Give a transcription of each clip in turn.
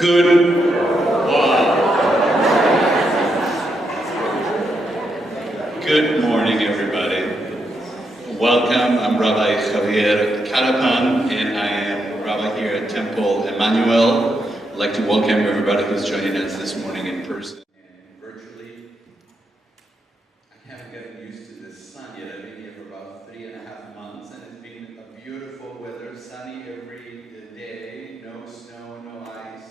Good. Good morning, everybody. Welcome. I'm Rabbi Javier Carapan, and I am Rabbi here at Temple Emanuel. I'd like to welcome everybody who's joining us this morning in person and virtually. I haven't gotten used to this sun yet. I've been here for about 3.5 months, and it's been a beautiful weather, sunny every day, no snow, no ice.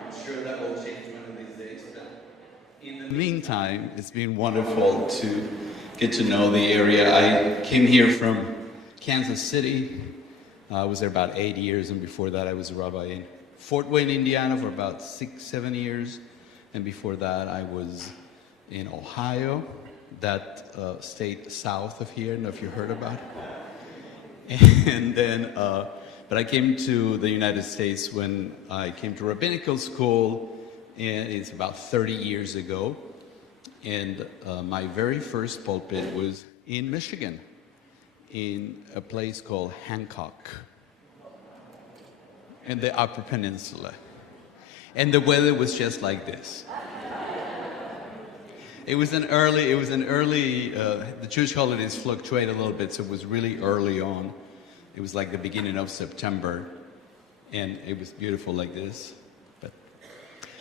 I'm sure that will change one of these days. But in the meantime, it's been wonderful to get to know the area. I came here from Kansas City. I was there about 8 years, and before that I was a rabbi in Fort Wayne, Indiana for about 6-7 years. And before that I was in Ohio, that state south of here. I don't know if you heard about it. And then, but I came to the United States when I came to rabbinical school, and it's about 30 years ago. And my very first pulpit was in Michigan, in a place called Hancock, in the Upper Peninsula. And the weather was just like this. It was an early, the Jewish holidays fluctuate a little bit, so it was really early on. It was like the beginning of September, and it was beautiful like this.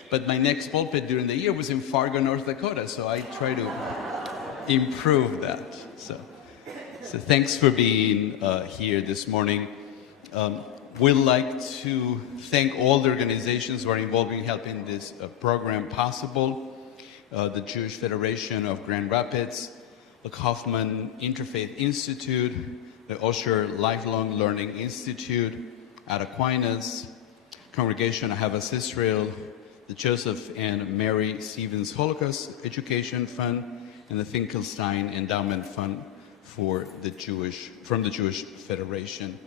But my next pulpit during the year was in Fargo, North Dakota, so I try to improve that. So thanks for being here this morning. We'd like to thank all the organizations who are involved in helping this program possible. The Jewish Federation of Grand Rapids, the Kaufman Interfaith Institute, the Osher Lifelong Learning Institute at Aquinas, Congregation Ahavas Israel, the Joseph and Mary Stevens Holocaust Education Fund, and the Finkelstein Endowment Fund from the Jewish Federation.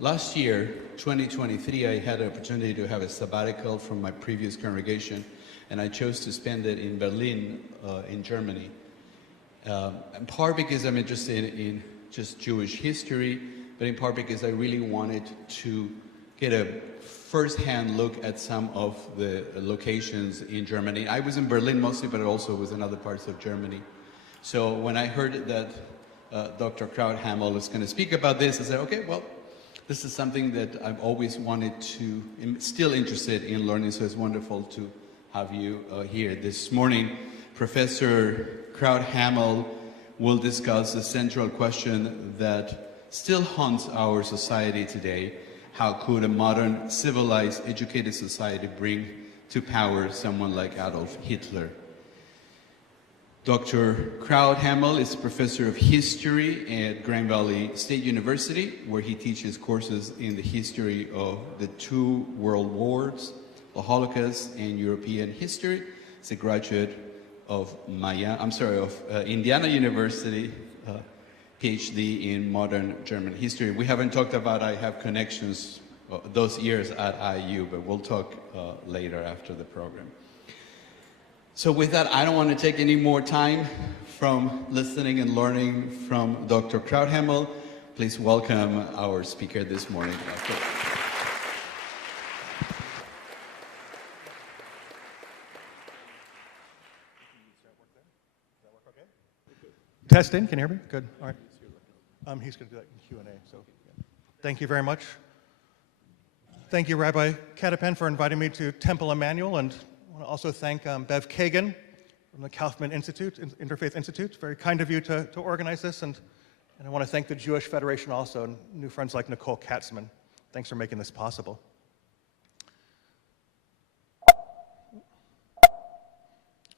Last year, 2023, I had an opportunity to have a sabbatical from my previous congregation, and I chose to spend it in Berlin, in Germany. In part because I'm interested in just Jewish history, but in part because I really wanted to get a first-hand look at some of the locations in Germany. I was in Berlin mostly, but I also was in other parts of Germany. So when I heard that Dr. Crouthamel was going to speak about this, I said, okay, well, this is something that I've always wanted to, I'm still interested in learning, so it's wonderful to have you here this morning. Professor Crouthamel will discuss the central question that still haunts our society today. How could a modern, civilized, educated society bring to power someone like Adolf Hitler? Dr. Crouthamel is a professor of history at Grand Valley State University, where he teaches courses in the history of the 2 world wars, the Holocaust, and European history. He's a graduate of Indiana University, PhD in modern German history. We haven't talked about, I have connections those years at IU, but we'll talk later after the program. So with that, I don't want to take any more time from listening and learning from Dr. Crouthamel. Please welcome our speaker this morning. Testing, can you hear me? Good, all right. He's going to do that in Q&A, so yeah. Thank you very much. Thank you, Rabbi Carapan, for inviting me to Temple Emanuel, and I want to also thank Bev Kagan from the Kaufman Institute, Interfaith Institute. Very kind of you to organize this, and I want to thank the Jewish Federation also, and new friends like Nicole Katzman. Thanks for making this possible.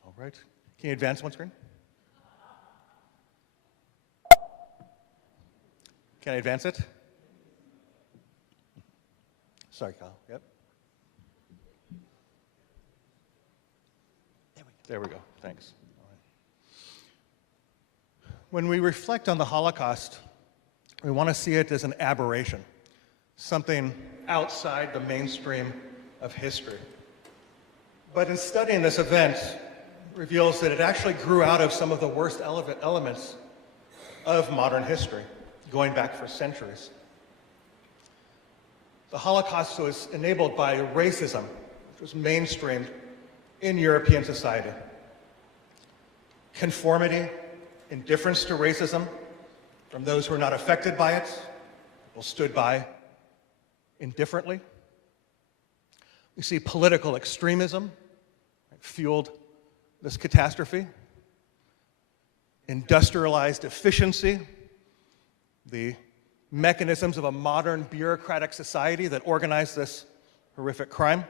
All right, can you advance one screen? Can I advance it? Sorry, Kyle. Yep. There we go. Thanks. All right. When we reflect on the Holocaust, we want to see it as an aberration, something outside the mainstream of history. But in studying this event, it reveals that it actually grew out of some of the worst elements of modern history, going back for centuries. The Holocaust was enabled by racism, which was mainstreamed in European society. Conformity, indifference to racism from those who were not affected by it, people stood by indifferently. We see political extremism fueled this catastrophe. Industrialized efficiency, the mechanisms of a modern bureaucratic society that organized this horrific crime.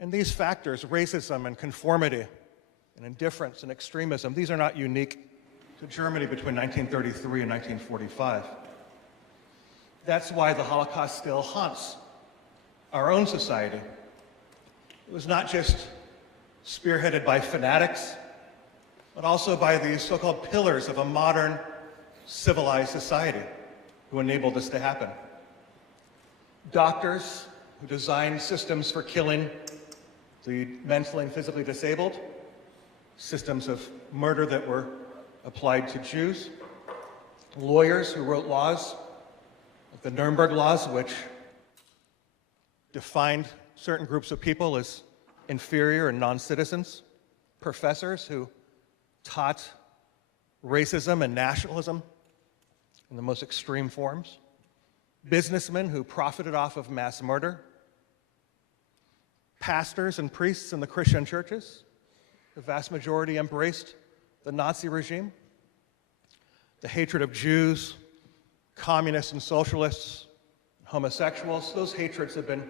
And these factors, racism and conformity and indifference and extremism, these are not unique to Germany between 1933 and 1945. That's why the Holocaust still haunts our own society. It was not just spearheaded by fanatics, but also by these so-called pillars of a modern, civilized society who enabled this to happen. Doctors who designed systems for killing the mentally and physically disabled, systems of murder that were applied to Jews, lawyers who wrote laws, like the Nuremberg laws, which defined certain groups of people as inferior and non-citizens, professors who taught racism and nationalism in the most extreme forms, businessmen who profited off of mass murder, pastors and priests in the Christian churches, the vast majority embraced the Nazi regime, the hatred of Jews, communists and socialists, homosexuals. Those hatreds have been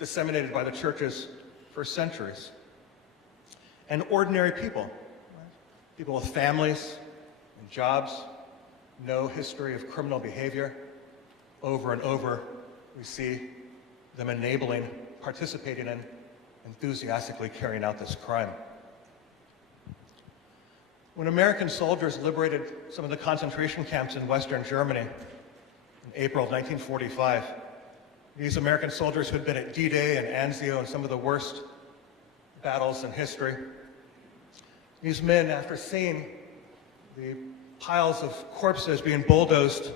disseminated by the churches for centuries. And ordinary people, people with families and jobs, no history of criminal behavior. Over and over, we see them enabling, participating in, enthusiastically carrying out this crime. When American soldiers liberated some of the concentration camps in Western Germany in April of 1945, these American soldiers who had been at D-Day and Anzio and some of the worst battles in history, these men, after seeing the piles of corpses being bulldozed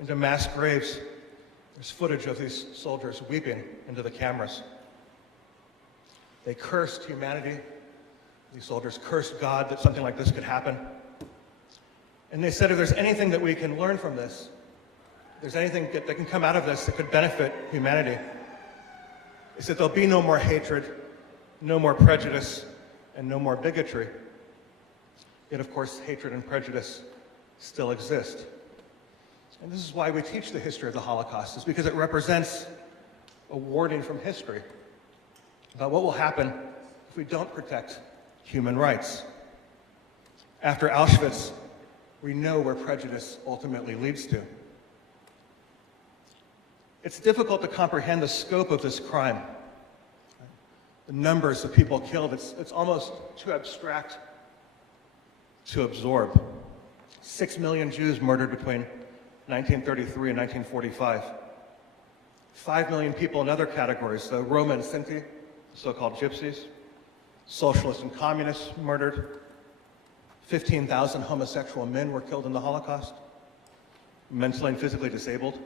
into mass graves, there's footage of these soldiers weeping into the cameras. They cursed humanity. These soldiers cursed God that something like this could happen. And they said, if there's anything that we can learn from this, if there's anything that can come out of this that could benefit humanity, it's that there'll be no more hatred, no more prejudice, and no more bigotry. Yet, of course, hatred and prejudice still exist. And this is why we teach the history of the Holocaust, is because it represents a warning from history about what will happen if we don't protect human rights. After Auschwitz, we know where prejudice ultimately leads to. It's difficult to comprehend the scope of this crime. The numbers of people killed, it's almost too abstract to absorb. 6 million Jews murdered between 1933 and 1945. 5 million people in other categories, the Roma and Sinti, so-called gypsies, socialists and communists murdered. 15,000 homosexual men were killed in the Holocaust, mentally and physically disabled.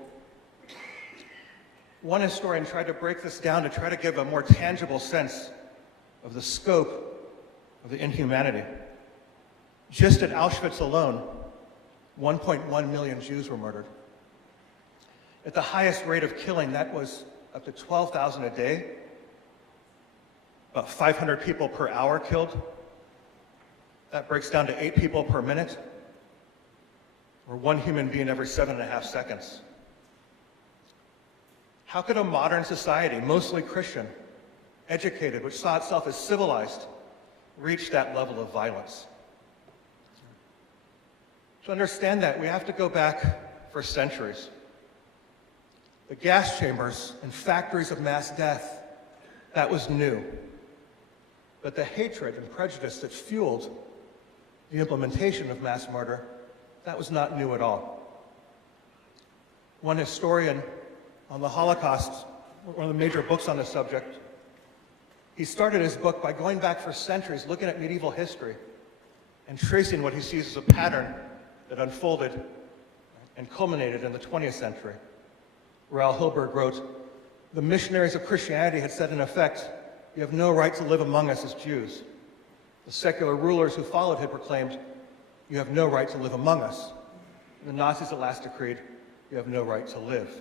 One historian tried to break this down to try to give a more tangible sense of the scope of the inhumanity. Just at Auschwitz alone, 1.1 million Jews were murdered. At the highest rate of killing, that was up to 12,000 a day, about 500 people per hour killed. That breaks down to 8 people per minute, or 1 human being every 7.5 seconds. How could a modern society, mostly Christian, educated, which saw itself as civilized, reach that level of violence? To understand that, we have to go back for centuries. The gas chambers and factories of mass death, that was new. But the hatred and prejudice that fueled the implementation of mass murder, that was not new at all. One historian on the Holocaust, one of the major books on the subject, he started his book by going back for centuries, looking at medieval history and tracing what he sees as a pattern that unfolded and culminated in the 20th century, Raoul Hilberg wrote, "The missionaries of Christianity had said in effect, 'You have no right to live among us as Jews.' The secular rulers who followed had proclaimed, 'You have no right to live among us.' And the Nazis at last decreed, 'You have no right to live.'"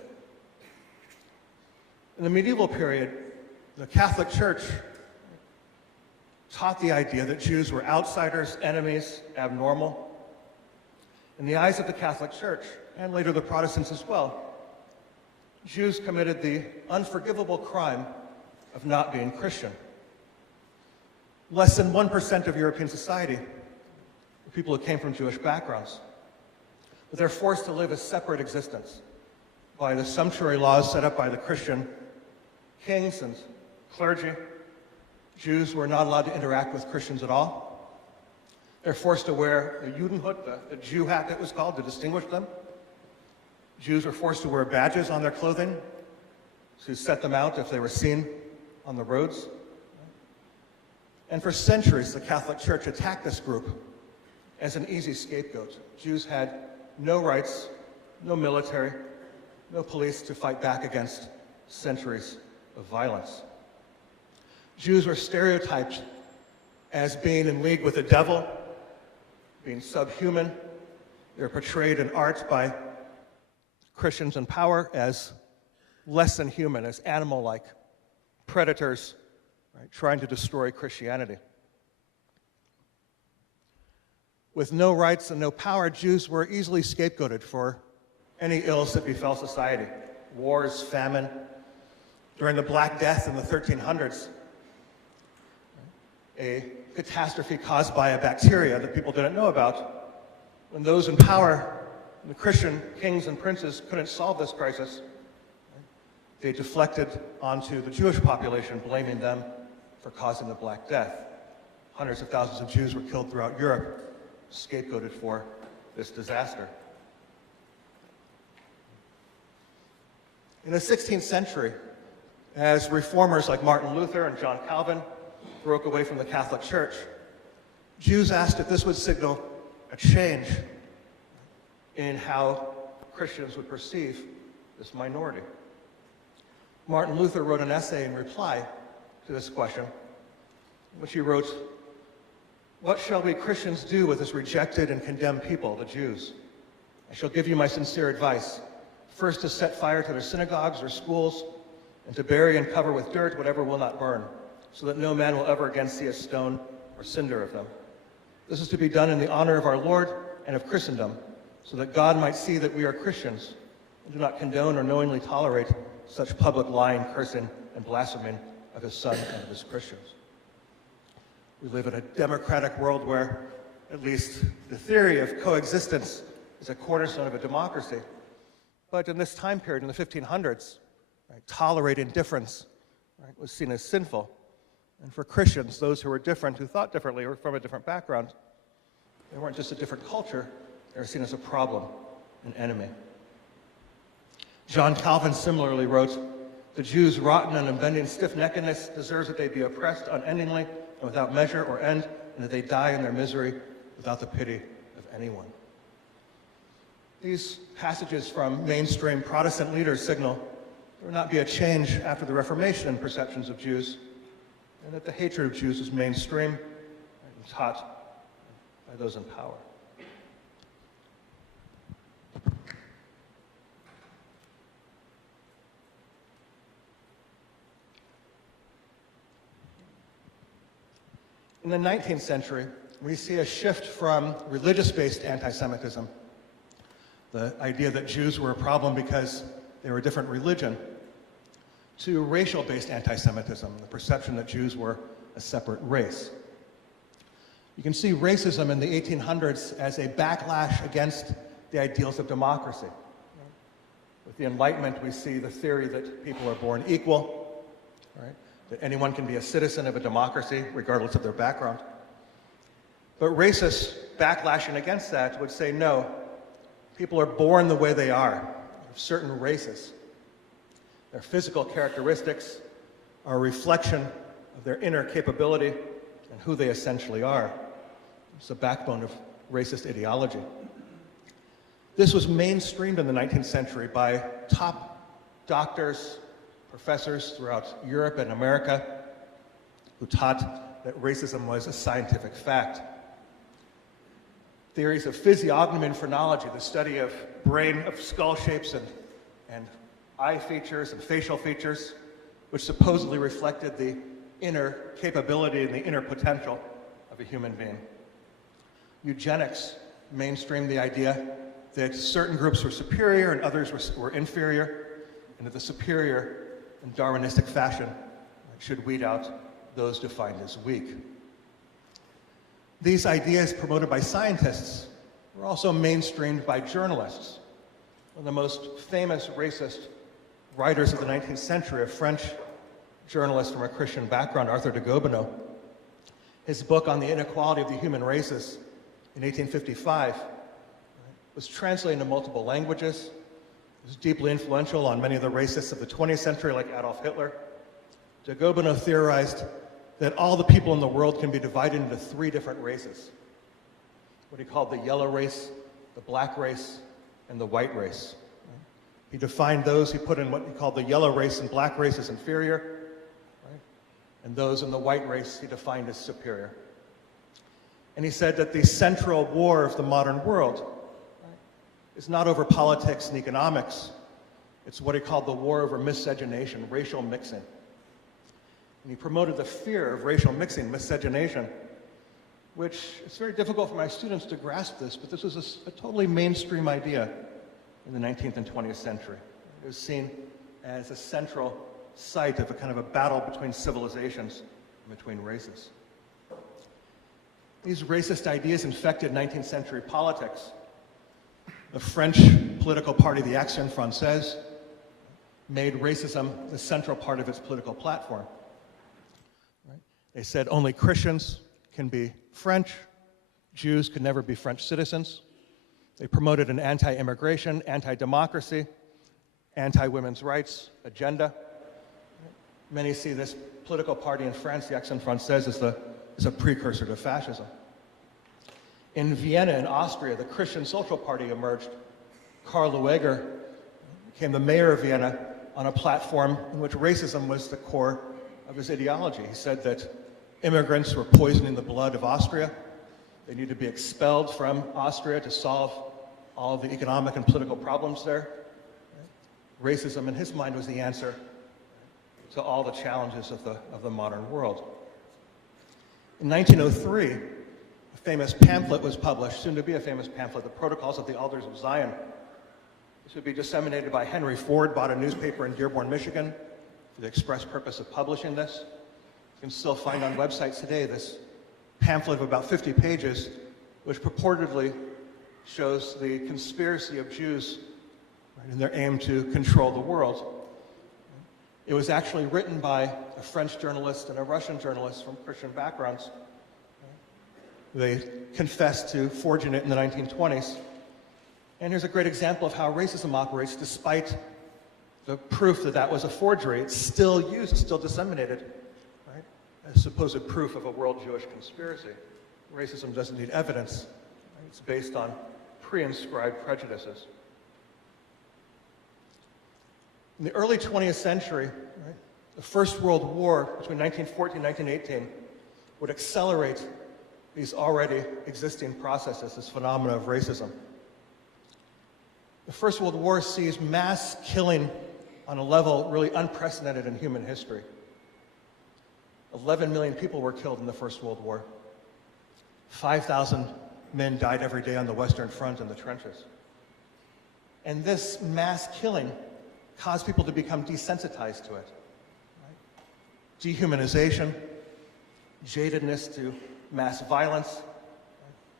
In the medieval period, the Catholic Church taught the idea that Jews were outsiders, enemies, abnormal. In the eyes of the Catholic Church, and later the Protestants as well, Jews committed the unforgivable crime of not being Christian. Less than 1% of European society were people who came from Jewish backgrounds. But they're forced to live a separate existence by the sumptuary laws set up by the Christian kings and clergy. Jews were not allowed to interact with Christians at all. They're forced to wear the Judenhut, the Jew hat that was called, to distinguish them. Jews were forced to wear badges on their clothing to set them out if they were seen on the roads. And for centuries, the Catholic Church attacked this group as an easy scapegoat. Jews had no rights, no military, no police to fight back against centuries of violence. Jews were stereotyped as being in league with the devil, being subhuman. They were portrayed in art by Christians in power as less than human, as animal-like predators, right, trying to destroy Christianity. With no rights and no power, Jews were easily scapegoated for any ills that befell society. Wars, famine. During the Black Death in the 1300s, a catastrophe caused by a bacteria that people didn't know about, when those in power, the Christian kings and princes, couldn't solve this crisis, they deflected onto the Jewish population, blaming them for causing the Black Death. Hundreds of thousands of Jews were killed throughout Europe, scapegoated for this disaster. In the 16th century, as reformers like Martin Luther and John Calvin broke away from the Catholic Church, Jews asked if this would signal a change in how Christians would perceive this minority. Martin Luther wrote an essay in reply to this question, in which he wrote, "What shall we Christians do with this rejected and condemned people, the Jews? I shall give you my sincere advice. First, to set fire to their synagogues or schools, and to bury and cover with dirt whatever will not burn, so that no man will ever again see a stone or cinder of them. This is to be done in the honor of our Lord and of Christendom, so that God might see that we are Christians, and do not condone or knowingly tolerate such public lying, cursing, and blaspheming of his Son and of his Christians." We live in a democratic world where at least the theory of coexistence is a cornerstone of a democracy. But in this time period, in the 1500s, right, tolerating difference, right, was seen as sinful. And for Christians, those who were different, who thought differently, or from a different background, they weren't just a different culture, they were seen as a problem, an enemy. John Calvin similarly wrote, "The Jews, rotten and unbending stiff-neckedness, deserves that they be oppressed unendingly and without measure or end, and that they die in their misery without the pity of anyone." These passages from mainstream Protestant leaders signal there will not be a change after the Reformation in perceptions of Jews, and that the hatred of Jews is mainstream and taught by those in power. In the 19th century, we see a shift from religious-based anti-Semitism, the idea that Jews were a problem because they were a different religion, to racial-based anti-Semitism, the perception that Jews were a separate race. You can see racism in the 1800s as a backlash against the ideals of democracy. With the Enlightenment, we see the theory that people are born equal, right? That anyone can be a citizen of a democracy regardless of their background. But racists backlashing against that would say, no, people are born the way they are, of certain races. Their physical characteristics are a reflection of their inner capability and who they essentially are. It's the backbone of racist ideology. This was mainstreamed in the 19th century by top doctors, professors throughout Europe and America who taught that racism was a scientific fact. Theories of physiognomy and phrenology, the study of skull shapes and eye features and facial features, which supposedly reflected the inner capability and the inner potential of a human being. Eugenics mainstreamed the idea that certain groups were superior and others were inferior, and that the superior, in Darwinistic fashion, should weed out those defined as weak. These ideas promoted by scientists were also mainstreamed by journalists. One of the most famous racist writers of the 19th century, a French journalist from a Christian background, Arthur de Gobineau, his book on the inequality of the human races in 1855 was translated into multiple languages. It was deeply influential on many of the racists of the 20th century, like Adolf Hitler. De Gobineau theorized that all the people in the world can be divided into three different races: what he called the yellow race, the black race, and the white race. He defined those, he put in what he called the yellow race and black race as inferior, right? And those in the white race he defined as superior. And he said that the central war of the modern world, right, is not over politics and economics. It's what he called the war over miscegenation, racial mixing. And he promoted the fear of racial mixing, miscegenation, which it's very difficult for my students to grasp this, but this was a totally mainstream idea in the 19th and 20th century. It was seen as a central site of a kind of a battle between civilizations and between races. These racist ideas infected 19th century politics. The French political party, the Action Française, made racism the central part of its political platform. Right? They said only Christians can be French, Jews could never be French citizens. They promoted an anti-immigration, anti-democracy, anti-women's rights agenda. Many see this political party in France, the Action Française, as a precursor to fascism. In Vienna, in Austria, the Christian Social Party emerged. Karl Lueger became the mayor of Vienna on a platform in which racism was the core of his ideology. He said that immigrants were poisoning the blood of Austria. They needed to be expelled from Austria to solve all of the economic and political problems there. Racism, in his mind, was the answer to all the challenges of the modern world. In 1903, a famous pamphlet was published, soon to be a famous pamphlet, The Protocols of the Elders of Zion. This would be disseminated by Henry Ford, bought a newspaper in Dearborn, Michigan, for the express purpose of publishing this. You can still find on websites today this pamphlet of about 50 pages, which purportedly shows the conspiracy of Jews, right, in their aim to control the world. It was actually written by a French journalist and a Russian journalist from Christian backgrounds. They confessed to forging it in the 1920s. And here's a great example of how racism operates despite the proof that that was a forgery. It's still used, it's still disseminated, right, as supposed proof of a world Jewish conspiracy. Racism doesn't need evidence. Right? It's based on pre-inscribed prejudices. In the early 20th century, right, the First World War between 1914 and 1918 would accelerate these already existing processes, this phenomenon of racism. The First World War sees mass killing on a level really unprecedented in human history. 11 million people were killed in the First World War. 5,000 men died every day on the Western Front in the trenches. And this mass killing caused people to become desensitized to it. Right? Dehumanization, jadedness to mass violence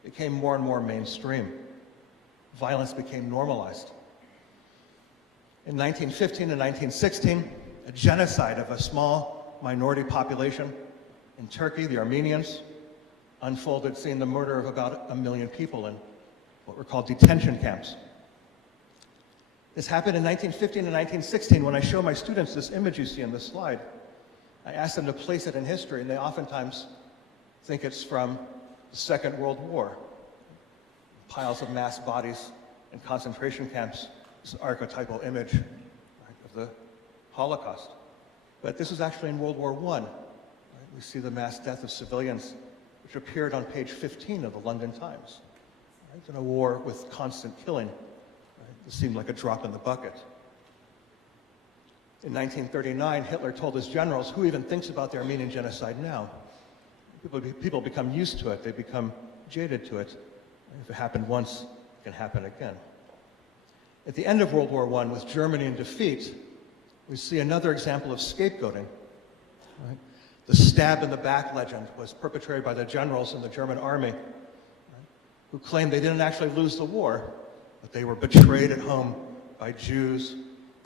became more and more mainstream. Violence became normalized. In 1915 and 1916, a genocide of a small minority population in Turkey, the Armenians, unfolded, seeing the murder of about 1 million people in what were called detention camps. This happened in 1915 and 1916. When I show my students this image you see on this slide, I ask them to place it in history, and they oftentimes think it's from the Second World War. Piles of mass bodies in concentration camps. It's an archetypal image, right, of of the Holocaust. But this was actually in World War I. Right? We see the mass death of civilians, which appeared on page 15 of the London Times. Right? In a war with constant killing, right? It seemed like a drop in the bucket. In 1939, Hitler told his generals, who even thinks about the Armenian genocide now? People become used to it. They become jaded to it. If it happened once, it can happen again. At the end of World War I, with Germany in defeat, we see another example of scapegoating. Right? The stab in the back legend was perpetrated by the generals in the German army, right, who claimed they didn't actually lose the war, but they were betrayed at home by Jews,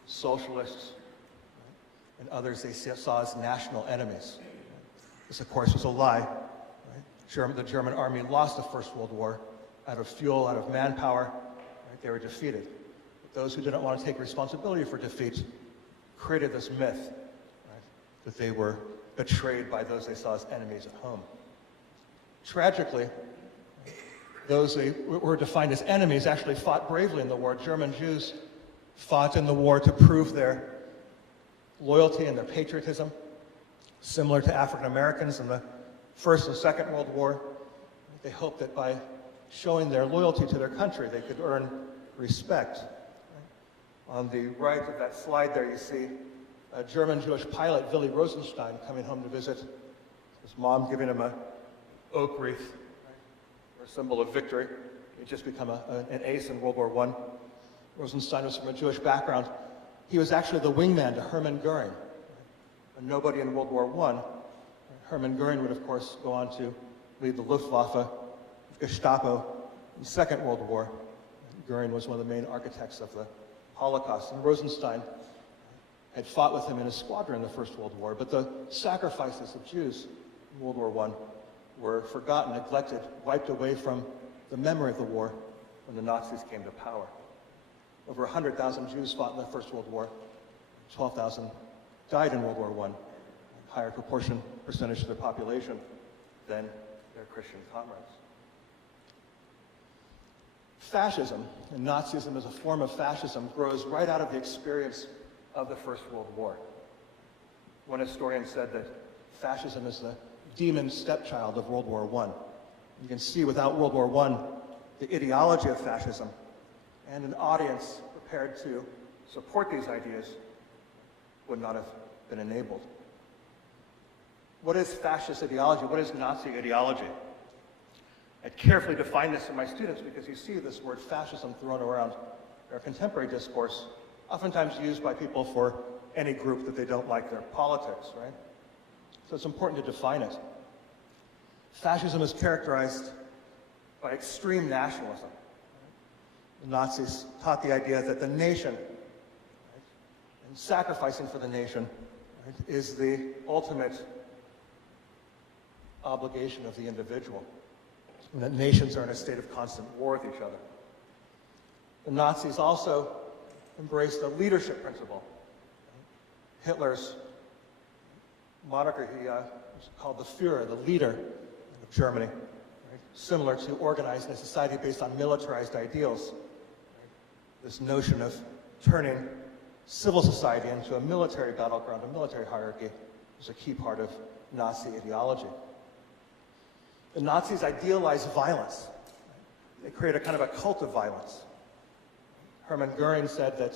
socialists, right, and others they saw as national enemies. This, of course, was a lie. Right? The German army lost the First World War out of fuel, out of manpower. Right? They were defeated. But those who didn't want to take responsibility for defeat created this myth, right, that they were betrayed by those they saw as enemies at home. Tragically, those they were defined as enemies actually fought bravely in the war. German Jews fought in the war to prove their loyalty and their patriotism, similar to African Americans in the First and Second World War. They hoped that by showing their loyalty to their country, they could earn respect. On the right of that slide there, you see a German Jewish pilot, Willy Rosenstein, coming home to visit. His mom giving him an oak wreath, right, a symbol of victory. He'd just become an ace in World War I. Rosenstein was from a Jewish background. He was actually the wingman to Hermann Goering. A nobody in World War I. Hermann Goering would, of course, go on to lead the Luftwaffe, Gestapo, in the Second World War. Goering was one of the main architects of the Holocaust, and Rosenstein had fought with him in his squadron in the First World War, but the sacrifices of Jews in World War I were forgotten, neglected, wiped away from the memory of the war when the Nazis came to power. Over 100,000 Jews fought in the First World War. 12,000 died in World War I, a higher percentage of their population than their Christian comrades. Fascism, and Nazism as a form of fascism, grows right out of the experience of the First World War. One historian said that fascism is the demon stepchild of World War I. You can see without World War I, the ideology of fascism and an audience prepared to support these ideas would not have been enabled. What is fascist ideology? What is Nazi ideology? I carefully define this for my students because you see this word fascism thrown around in our contemporary discourse, oftentimes used by people for any group that they don't like their politics, right? So it's important to define it. Fascism is characterized by extreme nationalism. The Nazis taught the idea that the nation, right, and sacrificing for the nation, right, is the ultimate obligation of the individual, and that nations are in a state of constant war with each other. The Nazis also embraced a leadership principle. Hitler's moniker, he was called the Führer, the leader of Germany, right? Similar to organizing a society based on militarized ideals. Right? This notion of turning civil society into a military battleground, a military hierarchy, was a key part of Nazi ideology. The Nazis idealized violence. They created a kind of a cult of violence. Hermann Goering said that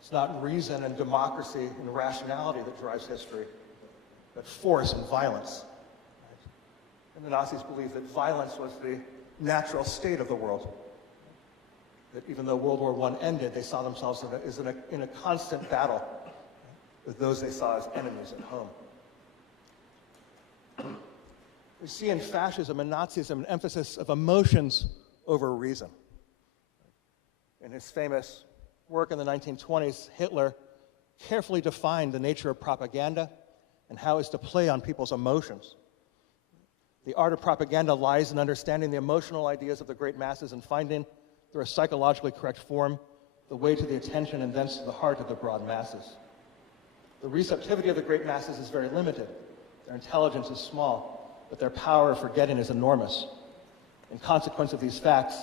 it's not reason and democracy and rationality that drives history, but force and violence. And the Nazis believed that violence was the natural state of the world. That even though World War I ended, they saw themselves in a constant battle with those they saw as enemies at home. We see in fascism and Nazism an emphasis of emotions over reason. In his famous work in the 1920s, Hitler carefully defined the nature of propaganda and how it's to play on people's emotions. The art of propaganda lies in understanding the emotional ideas of the great masses and finding, through a psychologically correct form, the way to the attention and thence to the heart of the broad masses. The receptivity of the great masses is very limited. Their intelligence is small, but their power of forgetting is enormous. In consequence of these facts,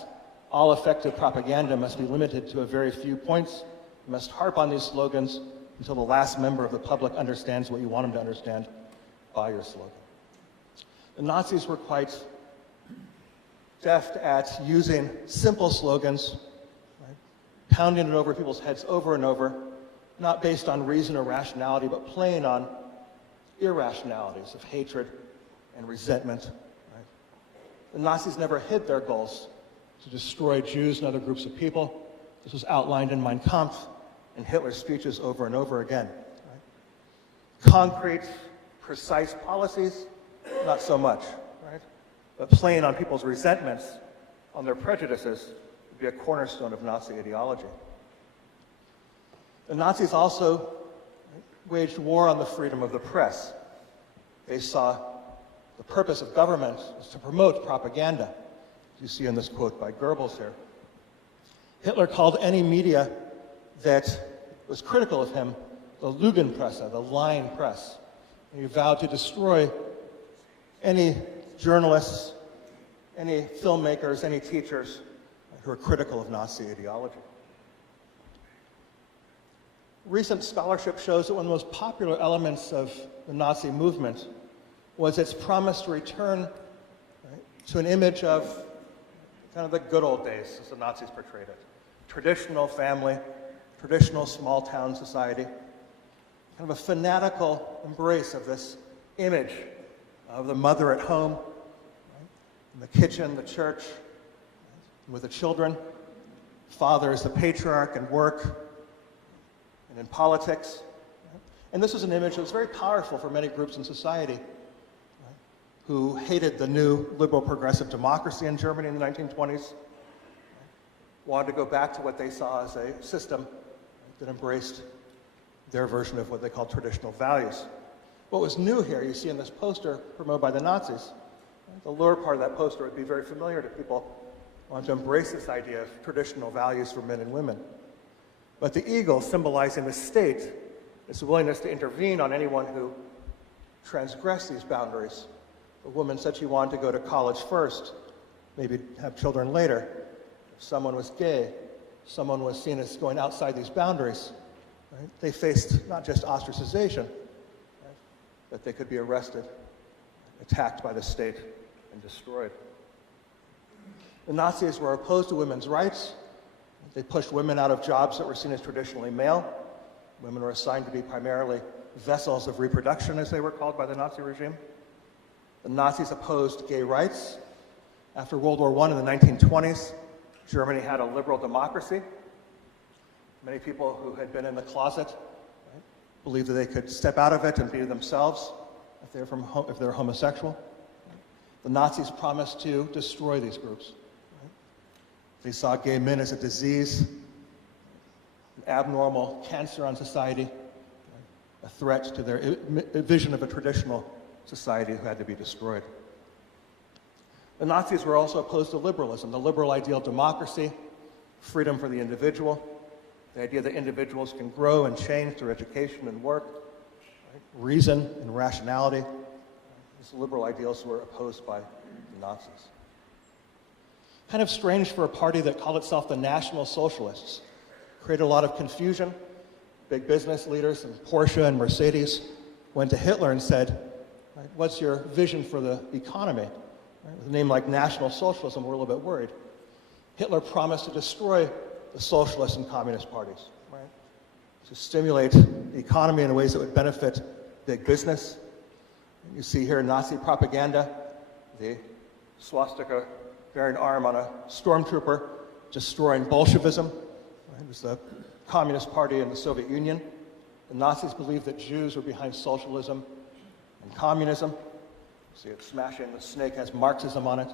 all effective propaganda must be limited to a very few points. We must harp on these slogans, until the last member of the public understands what you want him to understand by your slogan. The Nazis were quite deft at using simple slogans, right, pounding it over people's heads over and over, not based on reason or rationality, but playing on irrationalities of hatred and resentment. Right? The Nazis never hid their goals to destroy Jews and other groups of people. This was outlined in Mein Kampf and Hitler's speeches over and over again. Right? Concrete, precise policies, not so much. Right? But playing on people's resentments, on their prejudices, would be a cornerstone of Nazi ideology. The Nazis also waged war on the freedom of the press. They saw the purpose of government is to promote propaganda, as you see in this quote by Goebbels here. Hitler called any media that was critical of him the Lügenpresse, the lying press. And he vowed to destroy any journalists, any filmmakers, any teachers who are critical of Nazi ideology. Recent scholarship shows that one of the most popular elements of the Nazi movement was its promise to return, right, to an image of kind of the good old days, as the Nazis portrayed it. Traditional family, traditional small town society, kind of a fanatical embrace of this image of the mother at home, right, in the kitchen, the church, right, with the children. Father is the patriarch in work and in politics. Right? And this was an image that was very powerful for many groups in society, right, who hated the new liberal progressive democracy in Germany in the 1920s, right, wanted to go back to what they saw as a system, right, that embraced their version of what they called traditional values. What was new here, you see in this poster promoted by the Nazis, right, the lower part of that poster would be very familiar to people who want to embrace this idea of traditional values for men and women. But the eagle, symbolizing the state, is the willingness to intervene on anyone who transgressed these boundaries. The woman said she wanted to go to college first, maybe have children later. If someone was gay, someone was seen as going outside these boundaries, right, they faced not just ostracization, right, but they could be arrested, attacked by the state, and destroyed. The Nazis were opposed to women's rights. They pushed women out of jobs that were seen as traditionally male. Women were assigned to be primarily vessels of reproduction, as they were called by the Nazi regime. The Nazis opposed gay rights. After World War I in the 1920s, Germany had a liberal democracy. Many people who had been in the closet, right, believed that they could step out of it and be themselves if they were homosexual. The Nazis promised to destroy these groups. They saw gay men as a disease, an abnormal cancer on society, a threat to their vision of a traditional society who had to be destroyed. The Nazis were also opposed to liberalism, the liberal ideal of democracy, freedom for the individual, the idea that individuals can grow and change through education and work, right, reason and rationality. These liberal ideals were opposed by the Nazis. Kind of strange for a party that called itself the National Socialists. Created a lot of confusion. Big business leaders and Porsche and Mercedes went to Hitler and said, right, what's your vision for the economy? Right, with a name like National Socialism, we're a little bit worried. Hitler promised to destroy the socialist and communist parties, right, to stimulate the economy in ways that would benefit big business. You see here Nazi propaganda, the swastika bearing arm on a stormtrooper, destroying Bolshevism. Right? It was the Communist Party in the Soviet Union. The Nazis believed that Jews were behind socialism and communism. See it smashing, the snake has Marxism on it.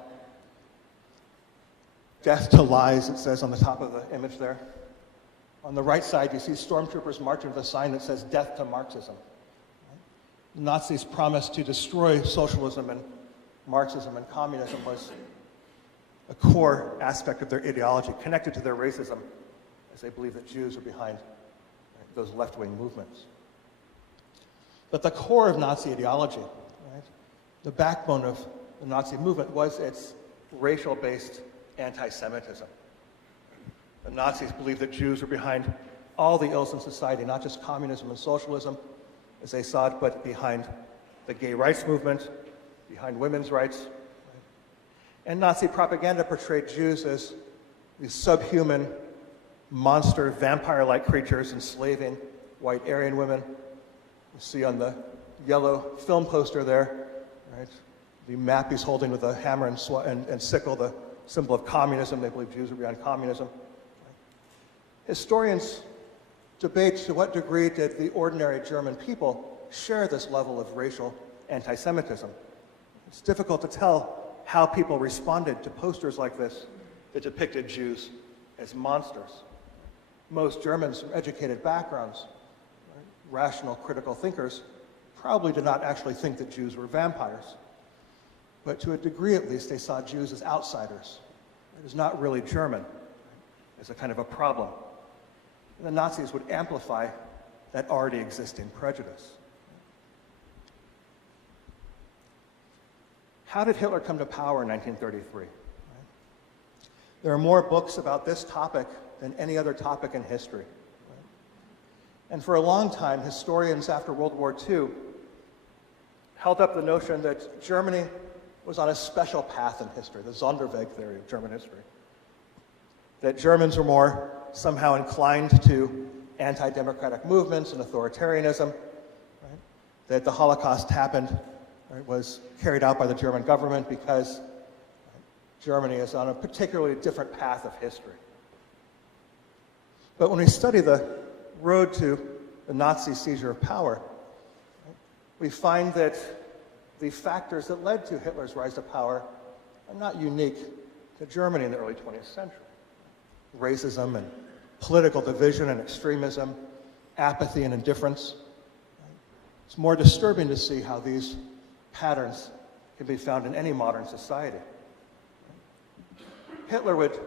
Death to lies, it says on the top of the image there. On the right side, you see stormtroopers marching with a sign that says death to Marxism. Right? The Nazis promised to destroy socialism and Marxism and communism was a core aspect of their ideology, connected to their racism, as they believed that Jews were behind those left-wing movements. But the core of Nazi ideology, right, the backbone of the Nazi movement, was its racial-based anti-Semitism. The Nazis believed that Jews were behind all the ills in society, not just communism and socialism, as they saw it, but behind the gay rights movement, behind women's rights. And Nazi propaganda portrayed Jews as these subhuman, monster, vampire-like creatures enslaving white Aryan women. You see on the yellow film poster there, right, the map he's holding with a hammer and sickle, the symbol of communism. They believe Jews are beyond communism. Historians debate to what degree did the ordinary German people share this level of racial anti-Semitism. It's difficult to tell how people responded to posters like this that depicted Jews as monsters. Most Germans from educated backgrounds, right, rational, critical thinkers, probably did not actually think that Jews were vampires. But to a degree at least, they saw Jews as outsiders, as not really German, as a kind of a problem. And the Nazis would amplify that already existing prejudice. How did Hitler come to power in 1933? There are more books about this topic than any other topic in history. And for a long time, historians after World War II held up the notion that Germany was on a special path in history, the Sonderweg theory of German history. That Germans were more somehow inclined to anti-democratic movements and authoritarianism, right? That the Holocaust happened, right, was carried out by the German government because Germany is on a particularly different path of history. But when we study the road to the Nazi seizure of power, we find that the factors that led to Hitler's rise to power are not unique to Germany in the early 20th century. Racism and political division and extremism, apathy and indifference. It's more disturbing to see how these patterns can be found in any modern society. Hitler would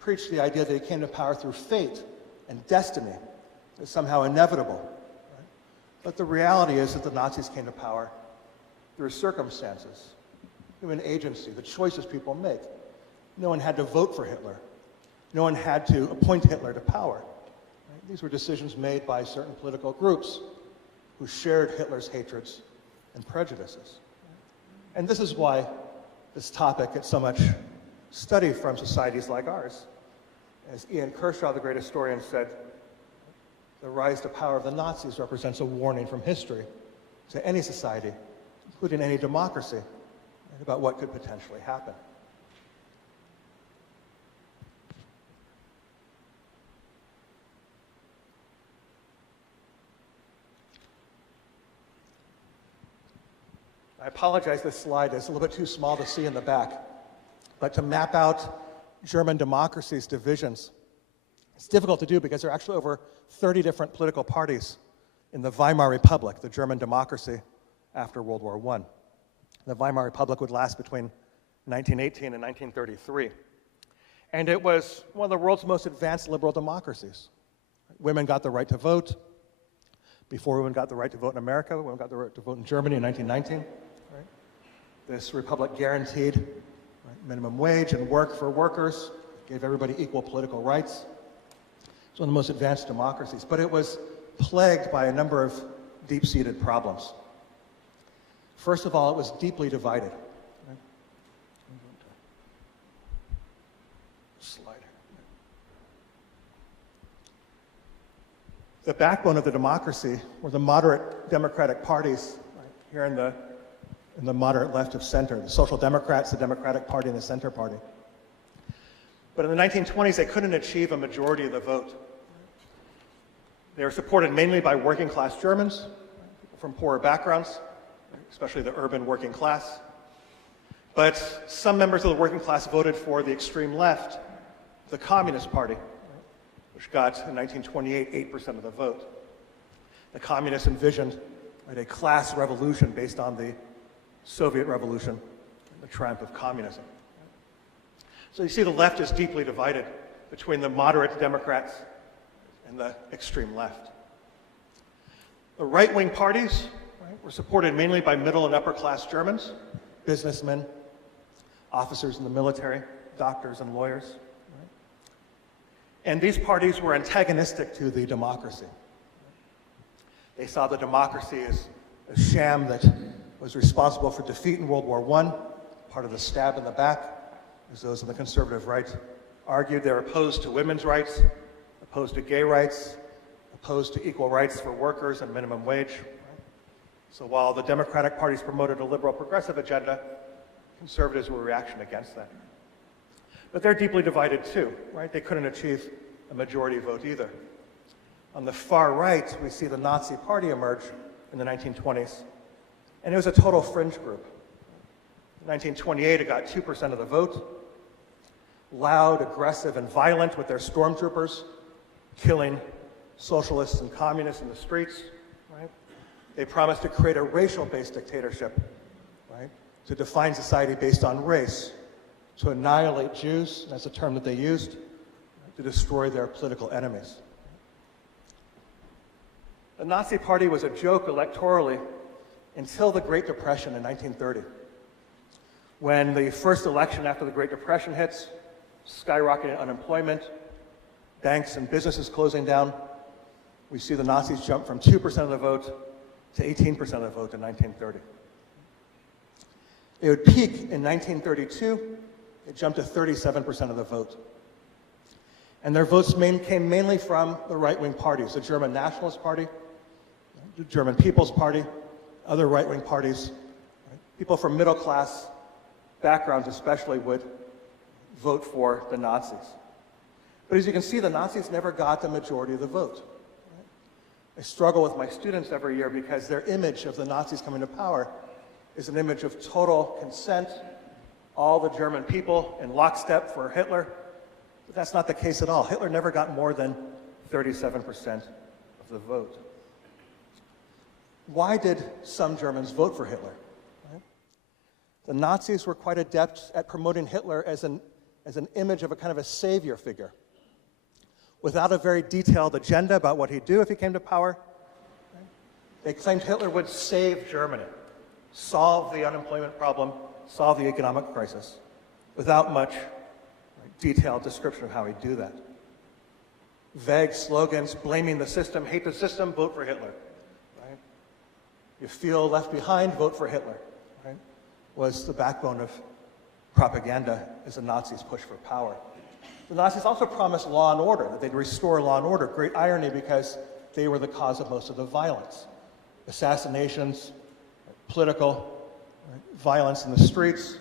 preach the idea that he came to power through fate and destiny, is somehow inevitable. Right? But the reality is that the Nazis came to power through circumstances, human agency, the choices people make. No one had to vote for Hitler. No one had to appoint Hitler to power. Right? These were decisions made by certain political groups who shared Hitler's hatreds and prejudices. And this is why this topic gets so much study from societies like ours. As Ian Kershaw, the great historian, said, the rise to power of the Nazis represents a warning from history to any society, including any democracy, right, about what could potentially happen. I apologize, this slide is a little bit too small to see in the back, but to map out German democracy's divisions, it's difficult to do because there are actually over 30 different political parties in the Weimar Republic, the German democracy after World War I. The Weimar Republic would last between 1918 and 1933. And it was one of the world's most advanced liberal democracies. Women got the right to vote. Before women got the right to vote in America, women got the right to vote in Germany in 1919. Right? This republic guaranteed, right, minimum wage and work for workers, gave everybody equal political rights. It's one of the most advanced democracies, but it was plagued by a number of deep-seated problems. First of all, it was deeply divided. Right? Slide. The backbone of the democracy were the moderate democratic parties, right, here in the moderate left of center, the Social Democrats, the Democratic Party, and the Center Party. But in the 1920s, they couldn't achieve a majority of the vote. They were supported mainly by working class Germans, people from poorer backgrounds, especially the urban working class. But some members of the working class voted for the extreme left, the Communist Party, which got, in 1928, 8% of the vote. The communists envisioned, right, a class revolution based on the Soviet Revolution and the triumph of communism. So you see the left is deeply divided between the moderate Democrats and the extreme left. The right-wing parties, right, were supported mainly by middle and upper-class Germans, businessmen, officers in the military, doctors and lawyers. Right? And these parties were antagonistic to the democracy. They saw the democracy as a sham that was responsible for defeat in World War I, part of the stab in the back, as those on the conservative right argued. They're opposed to women's rights, opposed to gay rights, opposed to equal rights for workers and minimum wage. So while the Democratic parties promoted a liberal progressive agenda, conservatives were reaction against that. But they're deeply divided too, right? They couldn't achieve a majority vote either. On the far right, we see the Nazi Party emerge in the 1920s, and it was a total fringe group. In 1928, it got 2% of the vote. Loud, aggressive, and violent with their stormtroopers, killing socialists and communists in the streets, right? They promised to create a racial-based dictatorship, right? To define society based on race, to annihilate Jews, that's a term that they used, to destroy their political enemies. The Nazi Party was a joke electorally until the Great Depression in 1930. When the first election after the Great Depression hits, skyrocketing unemployment, banks and businesses closing down, we see the Nazis jump from 2% of the vote to 18% of the vote in 1930. It would peak in 1932. It jumped to 37% of the vote. And their votes came mainly from the right-wing parties, the German Nationalist Party, the German People's Party, other right-wing parties. Right? People from middle-class backgrounds especially would vote for the Nazis. But as you can see, the Nazis never got the majority of the vote. Right? I struggle with my students every year because their image of the Nazis coming to power is an image of total consent, all the German people in lockstep for Hitler. But that's not the case at all. Hitler never got more than 37% of the vote. Why did some Germans vote for Hitler? Right? The Nazis were quite adept at promoting Hitler as an image of a kind of a savior figure, without a very detailed agenda about what he'd do if he came to power. Right? They claimed Hitler would save Germany, solve the unemployment problem, solve the economic crisis, without much detailed description of how he'd do that. Vague slogans blaming the system, hate the system, vote for Hitler. Right? You feel left behind, vote for Hitler. Right? Was the backbone of propaganda as the Nazis pushed for power. The Nazis also promised law and order, that they'd restore law and order. Great irony because they were the cause of most of the violence. Assassinations, political violence in the streets.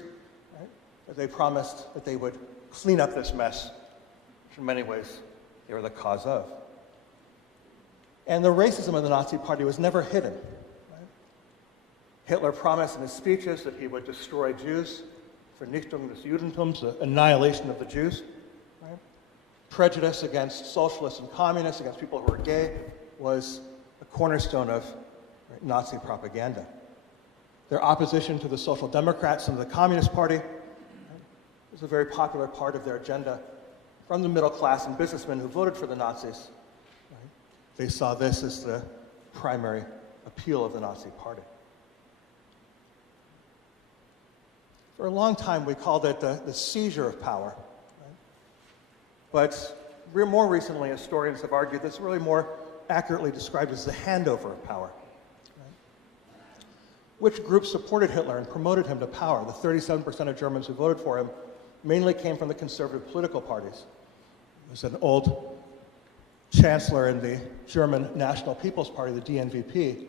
Right? But they promised that they would clean up this mess, which in many ways they were the cause of. And the racism of the Nazi Party was never hidden. Right? Hitler promised in his speeches that he would destroy Jews, Vernichtung des Judentums, the annihilation of the Jews. Right? Prejudice against socialists and communists, against people who were gay, was a cornerstone of Nazi propaganda. Their opposition to the Social Democrats and the Communist Party was a very popular part of their agenda from the middle class and businessmen who voted for the Nazis. Right? They saw this as the primary appeal of the Nazi Party. For a long time, we called it the seizure of power. Right? But more recently, historians have argued this is really more accurately described as the handover of power. Which groups supported Hitler and promoted him to power? The 37% of Germans who voted for him mainly came from the conservative political parties. There's an old chancellor in the German National People's Party, the DNVP,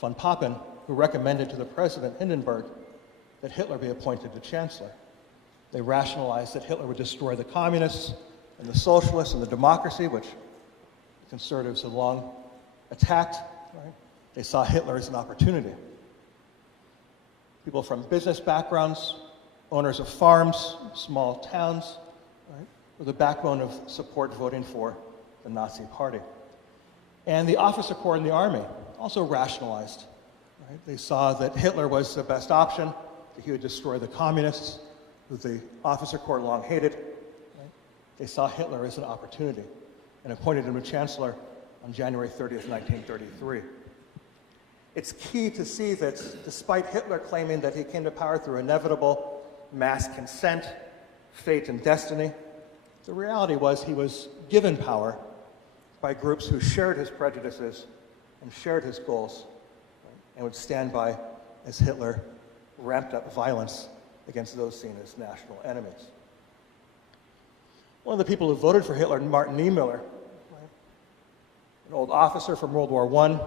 von Papen, who recommended to the president, Hindenburg, that Hitler be appointed to chancellor. They rationalized that Hitler would destroy the communists and the socialists and the democracy, which conservatives had long attacked. Right? They saw Hitler as an opportunity. People from business backgrounds, owners of farms, small towns, right, were the backbone of support voting for the Nazi Party. And the officer corps in the army also rationalized. Right? They saw that Hitler was the best option, that he would destroy the communists, who the officer corps long hated. Right? They saw Hitler as an opportunity and appointed him to chancellor on January 30th, 1933. It's key to see that despite Hitler claiming that he came to power through inevitable mass consent, fate, and destiny, The reality was he was given power by groups who shared his prejudices and shared his goals, and would stand by as Hitler ramped up violence against those seen as national enemies. One of the people who voted for Hitler, Martin Emanuel, an old officer from World War I,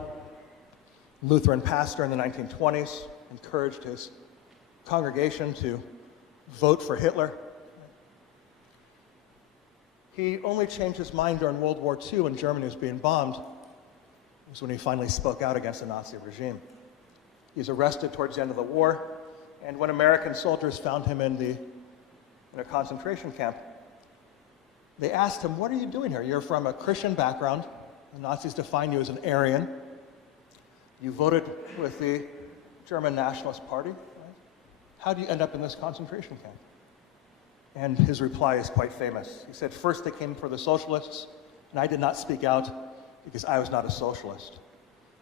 Lutheran pastor in the 1920s, encouraged his congregation to vote for Hitler. He only changed his mind during World War II when Germany was being bombed. It was when he finally spoke out against the Nazi regime. He was arrested towards the end of the war, and when American soldiers found him in a concentration camp, they asked him, "What are you doing here? You're from a Christian background. The Nazis defined you as an Aryan. You voted with the German Nationalist Party. Right? How do you end up in this concentration camp?" And his reply is quite famous. He said, "First they came for the socialists, and I did not speak out because I was not a socialist.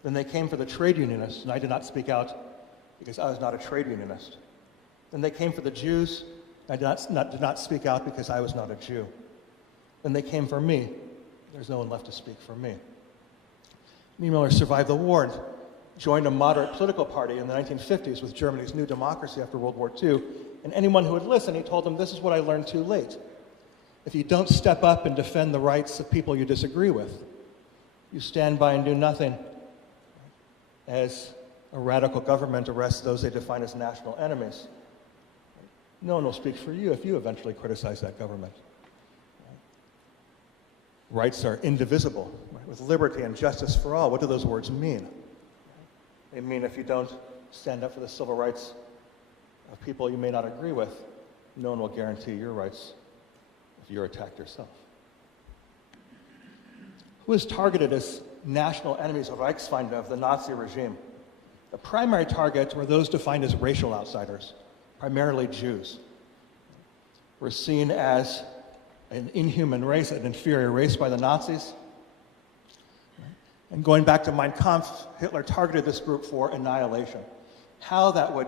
Then they came for the trade unionists, and I did not speak out because I was not a trade unionist. Then they came for the Jews, and I did not speak out because I was not a Jew. Then they came for me. There's no one left to speak for me." Niemöller survived the war and joined a moderate political party in the 1950s with Germany's new democracy after World War II. And anyone who would listen, he told them, "This is what I learned too late. If you don't step up and defend the rights of people you disagree with, you stand by and do nothing as a radical government arrests those they define as national enemies. No one will speak for you if you eventually criticize that government. Rights are indivisible, right? With liberty and justice for all. What do those words mean? They mean if you don't stand up for the civil rights of people you may not agree with, no one will guarantee your rights if you're attacked yourself." Who is targeted as national enemies of Reichsfeinde of the Nazi regime? The primary targets were those defined as racial outsiders, primarily Jews. Were seen as an inhuman race, an inferior race by the Nazis. And going back to Mein Kampf, Hitler targeted this group for annihilation. How that would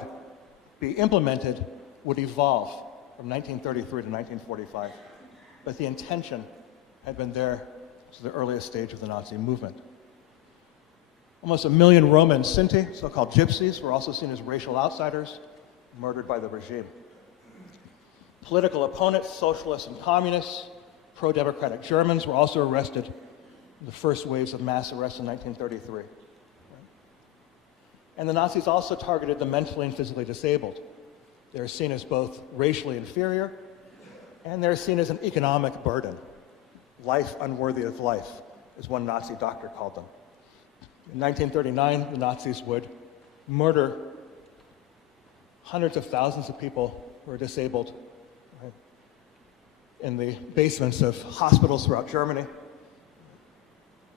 be implemented would evolve from 1933 to 1945, but the intention had been there to the earliest stage of the Nazi movement. Almost 1 million Roman Sinti, so-called gypsies, were also seen as racial outsiders, murdered by the regime. Political opponents, socialists and communists, pro-democratic Germans were also arrested in the first waves of mass arrests in 1933. And the Nazis also targeted the mentally and physically disabled. They're seen as both racially inferior, and they're seen as an economic burden. Life unworthy of life, as one Nazi doctor called them. In 1939, the Nazis would murder hundreds of thousands of people who were disabled, right, in the basements of hospitals throughout Germany.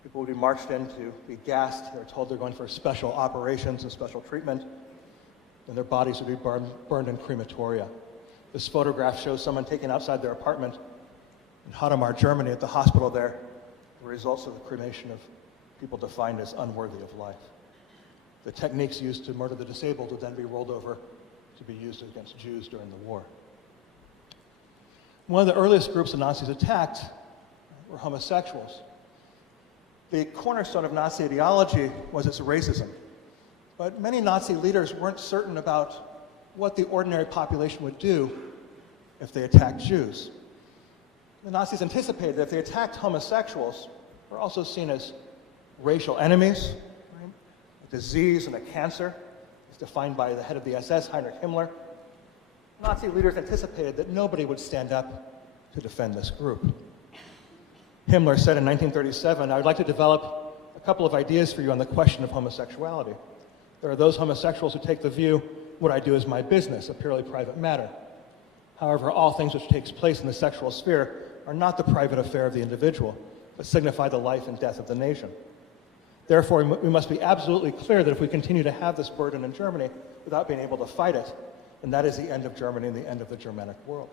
People would be marched in to be gassed. They're told they're going for special operations and special treatment, and their bodies would be burned in crematoria. This photograph shows someone taken outside their apartment in Hadamar, Germany, at the hospital there, the results of the cremation of people defined as unworthy of life. The techniques used to murder the disabled would then be rolled over to be used against Jews during the war. One of the earliest groups the Nazis attacked were homosexuals. The cornerstone of Nazi ideology was its racism, but many Nazi leaders weren't certain about what the ordinary population would do if they attacked Jews. The Nazis anticipated that if they attacked homosexuals, who were also seen as racial enemies, right? A disease and a cancer, as defined by the head of the SS, Heinrich Himmler. Nazi leaders anticipated that nobody would stand up to defend this group. Himmler said in 1937, "I would like to develop a couple of ideas for you on the question of homosexuality. There are those homosexuals who take the view, what I do is my business, a purely private matter. However, all things which takes place in the sexual sphere are not the private affair of the individual, but signify the life and death of the nation. Therefore, we must be absolutely clear that if we continue to have this burden in Germany without being able to fight it, then that is the end of Germany and the end of the Germanic world."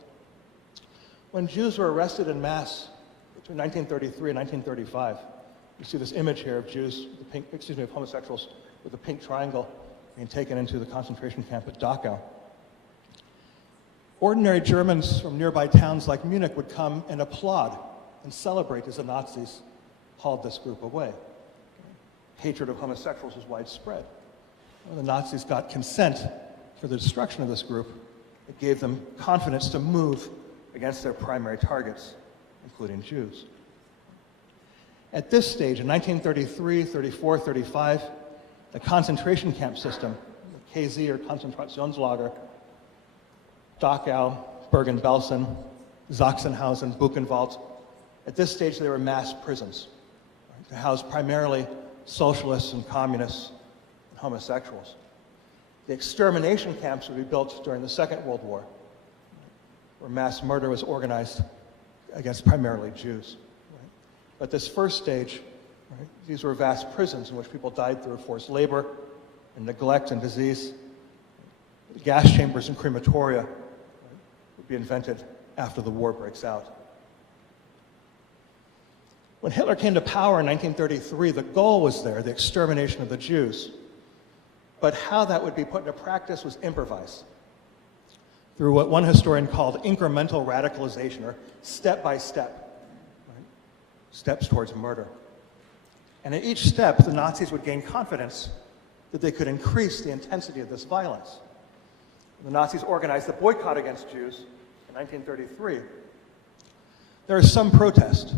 When Jews were arrested en masse between 1933 and 1935, you see this image here of of homosexuals with a pink triangle being taken into the concentration camp at Dachau. Ordinary Germans from nearby towns like Munich would come and applaud and celebrate as the Nazis hauled this group away. Hatred of homosexuals was widespread. When the Nazis got consent for the destruction of this group, it gave them confidence to move against their primary targets, including Jews. At this stage, in 1933, 34, 35, the concentration camp system, the KZ or Konzentrationslager, Dachau, Bergen-Belsen, Sachsenhausen, Buchenwald, at this stage they were mass prisons, right, to house primarily socialists and communists and homosexuals. The extermination camps would be built during the Second World War, where mass murder was organized against primarily Jews. Right? But this first stage, right, these were vast prisons in which people died through forced labor and neglect and disease. Gas chambers and crematoria, right, would be invented after the war breaks out. When Hitler came to power in 1933, the goal was there, the extermination of the Jews. But how that would be put into practice was improvised through what one historian called incremental radicalization, or step-by-step, right? Steps towards murder. And at each step, the Nazis would gain confidence that they could increase the intensity of this violence. The Nazis organized the boycott against Jews in 1933. There is some protest,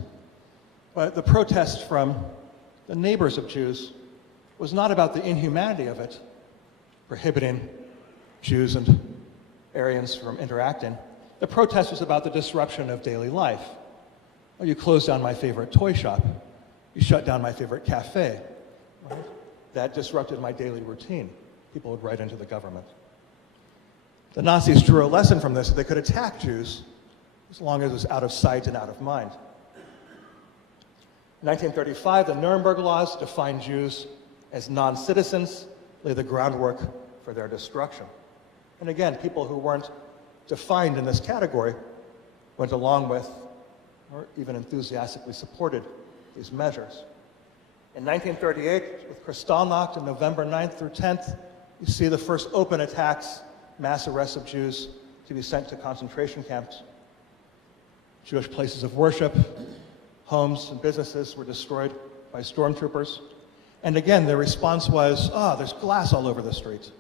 but the protest from the neighbors of Jews was not about the inhumanity of it, prohibiting Jews and Aryans from interacting. The protest was about the disruption of daily life. Oh, you closed down my favorite toy shop. You shut down my favorite cafe. Right? That disrupted my daily routine. People would write into the government. The Nazis drew a lesson from this that they could attack Jews as long as it was out of sight and out of mind. In 1935, the Nuremberg laws defined Jews as non-citizens, lay the groundwork for their destruction. And again, people who weren't defined in this category went along with, or even enthusiastically supported, these measures. In 1938, with Kristallnacht on November 9th through 10th, you see the first open attacks, mass arrests of Jews to be sent to concentration camps. Jewish places of worship, homes and businesses were destroyed by stormtroopers. And again, the response was, oh, there's glass all over the street.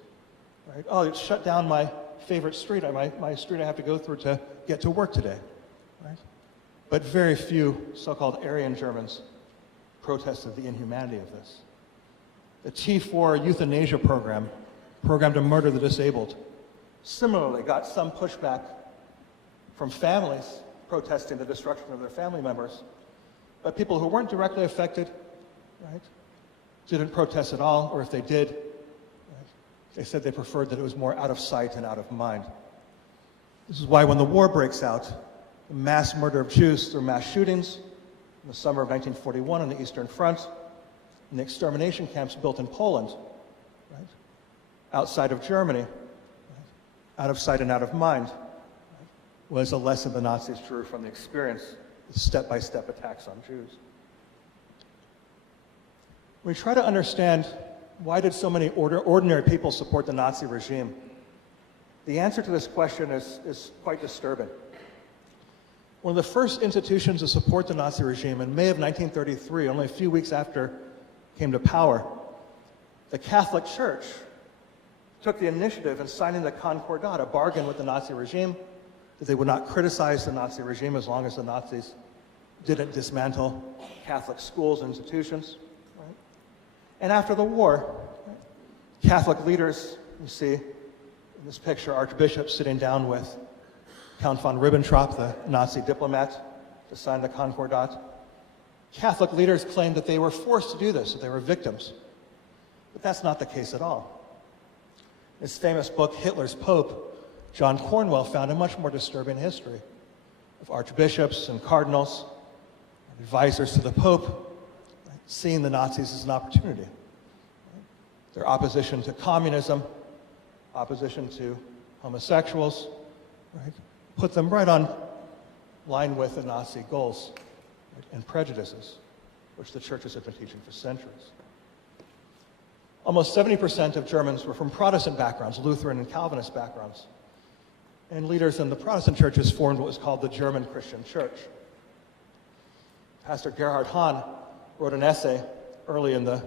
Right? Oh, it shut down my favorite street, my street I have to go through to get to work today. Right? But very few so-called Aryan Germans protested the inhumanity of this. The T4 euthanasia program to murder the disabled, similarly got some pushback from families protesting the destruction of their family members. But people who weren't directly affected, right, didn't protest at all, or if they did, right, they said they preferred that it was more out of sight and out of mind. This is why when the war breaks out, the mass murder of Jews through mass shootings in the summer of 1941 on the Eastern Front, and the extermination camps built in Poland, right, outside of Germany, right, out of sight and out of mind, right, was a lesson the Nazis drew from the experience, the step-by-step attacks on Jews. We try to understand why did so many ordinary people support the Nazi regime. The answer to this question is quite disturbing. One of the first institutions to support the Nazi regime in May of 1933, only a few weeks after it came to power, the Catholic Church took the initiative in signing the Concordat, a bargain with the Nazi regime, that they would not criticize the Nazi regime as long as the Nazis didn't dismantle Catholic schools and institutions. Right? And after the war, right, Catholic leaders, you see in this picture, archbishops sitting down with Count von Ribbentrop, the Nazi diplomat, to sign the Concordat. Catholic leaders claimed that they were forced to do this, that they were victims. But that's not the case at all. In his famous book, Hitler's Pope, John Cornwell found a much more disturbing history of archbishops and cardinals and advisors to the Pope, right, seeing the Nazis as an opportunity. Right? Their opposition to communism, opposition to homosexuals, right, put them right on line with the Nazi goals, right, and prejudices, which the churches have been teaching for centuries. Almost 70% of Germans were from Protestant backgrounds, Lutheran and Calvinist backgrounds. and leaders in the Protestant churches formed what was called the German Christian Church. Pastor Gerhard Hahn wrote an essay early in the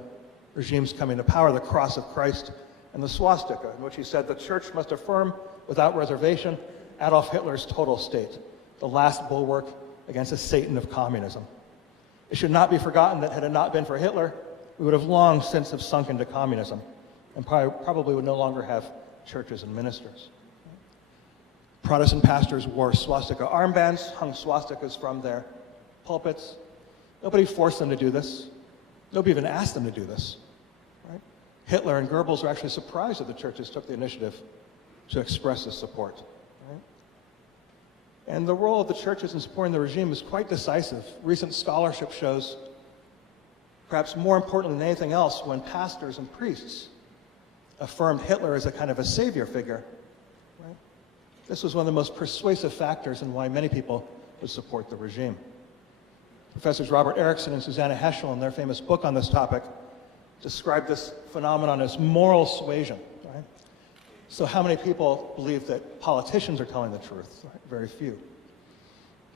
regime's coming to power, The Cross of Christ and the Swastika, in which he said the church must affirm without reservation Adolf Hitler's total state, the last bulwark against the Satan of communism. It should not be forgotten that had it not been for Hitler, we would have long since have sunk into communism and probably would no longer have churches and ministers. Protestant pastors wore swastika armbands, hung swastikas from their pulpits. Nobody forced them to do this. Nobody even asked them to do this. Right? Hitler and Goebbels were actually surprised that the churches took the initiative to express this support. Right? And the role of the churches in supporting the regime is quite decisive. Recent scholarship shows, perhaps more important than anything else, when pastors and priests affirmed Hitler as a kind of a savior figure, right? This was one of the most persuasive factors in why many people would support the regime. Professors Robert Erickson and Susanna Heschel, in their famous book on this topic, described this phenomenon as moral suasion. Right? So how many people believe that politicians are telling the truth? Right? Very few.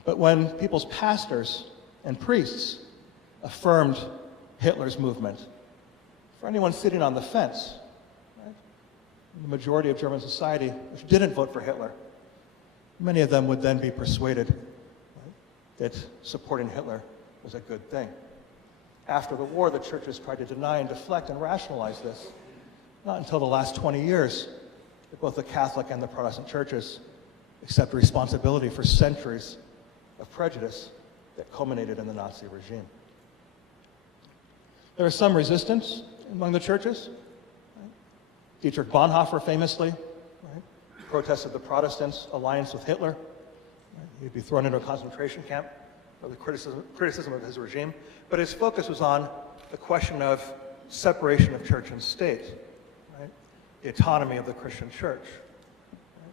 But when people's pastors and priests affirmed Hitler's movement, for anyone sitting on the fence, right, the majority of German society which didn't vote for Hitler, many of them would then be persuaded, right, that supporting Hitler was a good thing. After the war, the churches tried to deny and deflect and rationalize this. Not until the last 20 years that both the Catholic and the Protestant churches accept responsibility for centuries of prejudice that culminated in the Nazi regime. There was some resistance among the churches. Right? Dietrich Bonhoeffer famously, right, protested the Protestants' alliance with Hitler. Right? He'd be thrown into a concentration camp for the criticism of his regime. But his focus was on the question of separation of church and state, right? The autonomy of the Christian church. Right?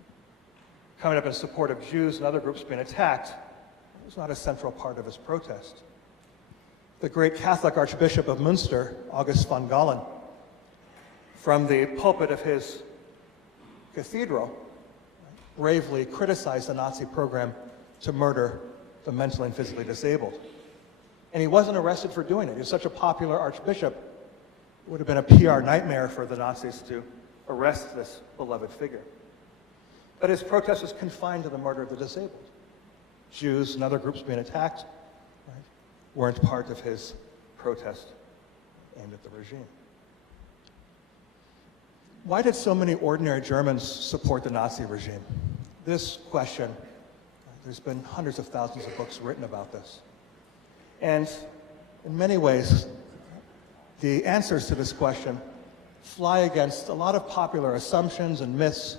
Coming up in support of Jews and other groups being attacked was not a central part of his protest. The great Catholic Archbishop of Münster, August von Galen, from the pulpit of his cathedral, bravely criticized the Nazi program to murder the mentally and physically disabled. And he wasn't arrested for doing it. He was such a popular archbishop, it would have been a PR nightmare for the Nazis to arrest this beloved figure. But his protest was confined to the murder of the disabled. Jews and other groups being attacked, right, weren't part of his protest aimed at the regime. Why did so many ordinary Germans support the Nazi regime? This question, there's been hundreds of thousands of books written about this. And in many ways, the answers to this question fly against a lot of popular assumptions and myths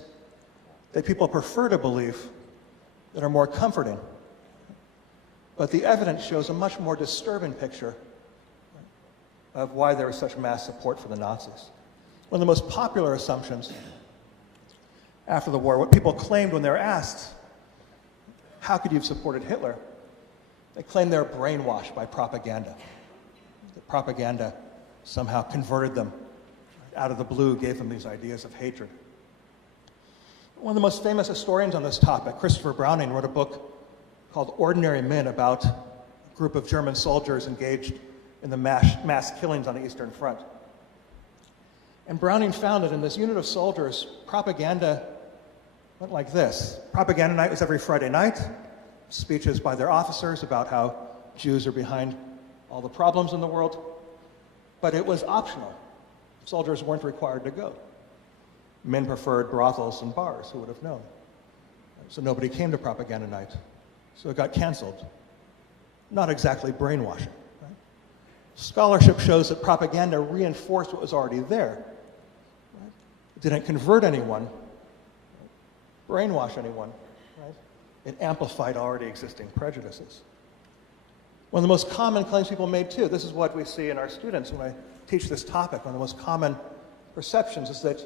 that people prefer to believe that are more comforting. But the evidence shows a much more disturbing picture of why there was such mass support for the Nazis. One of the most popular assumptions after the war, what people claimed when they were asked, how could you have supported Hitler? They claimed they were brainwashed by propaganda. The propaganda somehow converted them, out of the blue, gave them these ideas of hatred. One of the most famous historians on this topic, Christopher Browning, wrote a book called Ordinary Men about a group of German soldiers engaged in the mass killings on the Eastern Front. And Browning found that in this unit of soldiers, propaganda went like this. Propaganda night was every Friday night, speeches by their officers about how Jews are behind all the problems in the world, but it was optional. Soldiers weren't required to go. Men preferred brothels and bars, who would have known? So nobody came to propaganda night. So it got canceled. Not exactly brainwashing. Right? Scholarship shows that propaganda reinforced what was already there. Right? It didn't convert anyone, brainwash anyone. Right? It amplified already existing prejudices. One of the most common claims people made too, this is what we see in our students when I teach this topic, one of the most common perceptions is that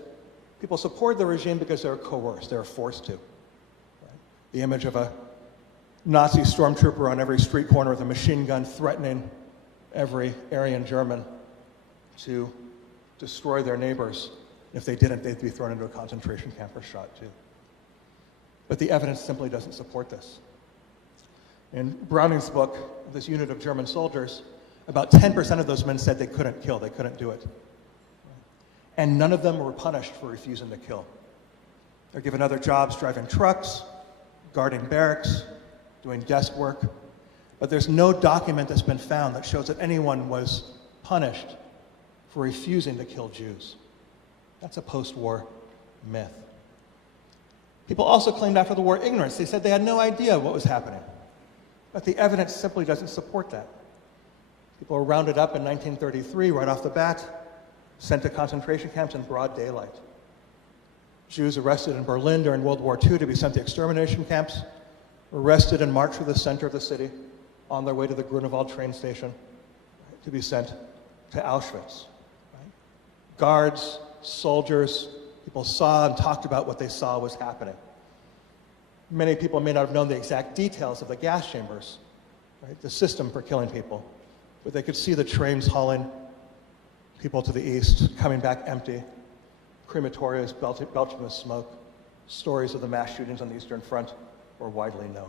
people supported the regime because they were coerced, they were forced to. Right? The image of a Nazi stormtrooper on every street corner with a machine gun threatening every Aryan German to destroy their neighbors. If they didn't, they'd be thrown into a concentration camp or shot too. but the evidence simply doesn't support this. In Browning's book, this unit of German soldiers, about 10% of those men said they couldn't kill, they couldn't do it. And none of them were punished for refusing to kill. They're given other jobs driving trucks, guarding barracks, doing desk work, but there's no document that's been found that shows that anyone was punished for refusing to kill Jews. That's a post-war myth. People also claimed after the war ignorance. They said they had no idea what was happening. But the evidence simply doesn't support that. People were rounded up in 1933 right off the bat, sent to concentration camps in broad daylight. Jews arrested in Berlin during World War II to be sent to extermination camps, arrested and marched through the center of the city on their way to the Grunewald train station to be sent to Auschwitz. Guards, soldiers, people saw and talked about what they saw was happening. Many people may not have known the exact details of the gas chambers, the system for killing people, but they could see the trains hauling people to the east, coming back empty, crematoriums belching with smoke. Stories of the mass shootings on the Eastern Front were widely known.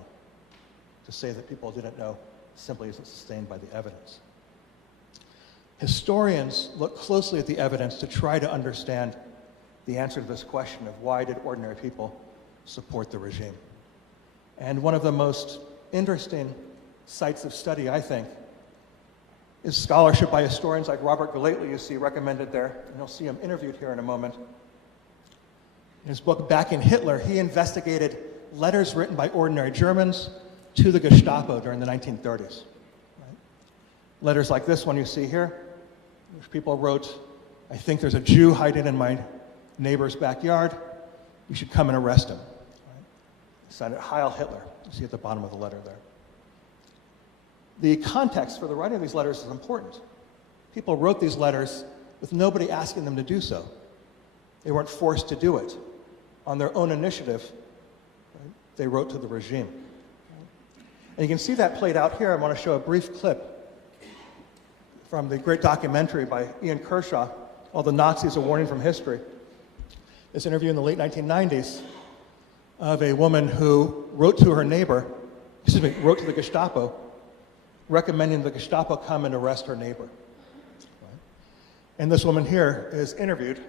To say that people didn't know simply isn't sustained by the evidence. Historians look closely at the evidence to try to understand the answer to this question of why did ordinary people support the regime. And one of the most interesting sites of study, I think, is scholarship by historians like Robert Golatly, you see recommended there, and you'll see him interviewed here in a moment. In his book, Backing Hitler, he investigated letters written by ordinary Germans to the Gestapo during the 1930s. Letters like this one you see here, which people wrote, "I think there's a Jew hiding in my neighbor's backyard. You should come and arrest him." Signed it Heil Hitler. You see at the bottom of the letter there. The context for the writing of these letters is important. People wrote these letters with nobody asking them to do so. They weren't forced to do it. On their own initiative, they wrote to the regime. And you can see that played out here. I want to show a brief clip from the great documentary by Ian Kershaw, All the Nazis, A Warning from History. This interview in the late 1990s of a woman who wrote to her neighbor, wrote to the Gestapo, recommending the Gestapo come and arrest her neighbor. And this woman here is interviewed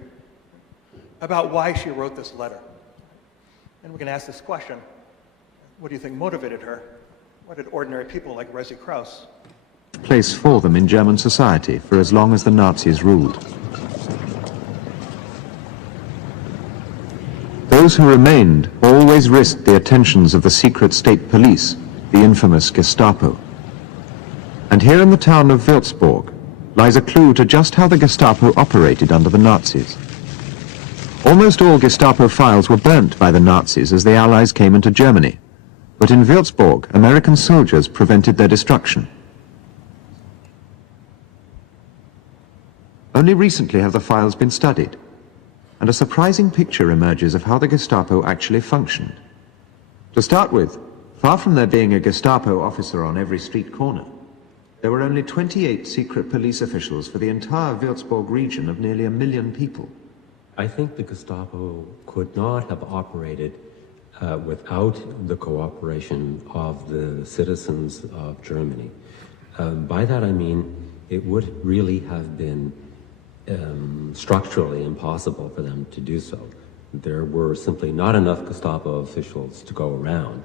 about why she wrote this letter. And we can ask this question: what do you think motivated her? What did ordinary people like Resi Krauss place for them in German society for as long as the Nazis ruled? Those who remained always risked the attentions of the secret state police, the infamous Gestapo. And here in the town of Würzburg lies a clue to just how the Gestapo operated under the Nazis. Almost all Gestapo files were burnt by the Nazis as the Allies came into Germany, but in Würzburg, American soldiers prevented their destruction. Only recently have the files been studied, and a surprising picture emerges of how the Gestapo actually functioned. To start with, far from there being a Gestapo officer on every street corner, there were only 28 secret police officials for the entire Würzburg region of nearly 1 million people. I think the Gestapo could not have operated without the cooperation of the citizens of Germany. By that I mean it would really have been structurally impossible for them to do so. There were simply not enough Gestapo officials to go around.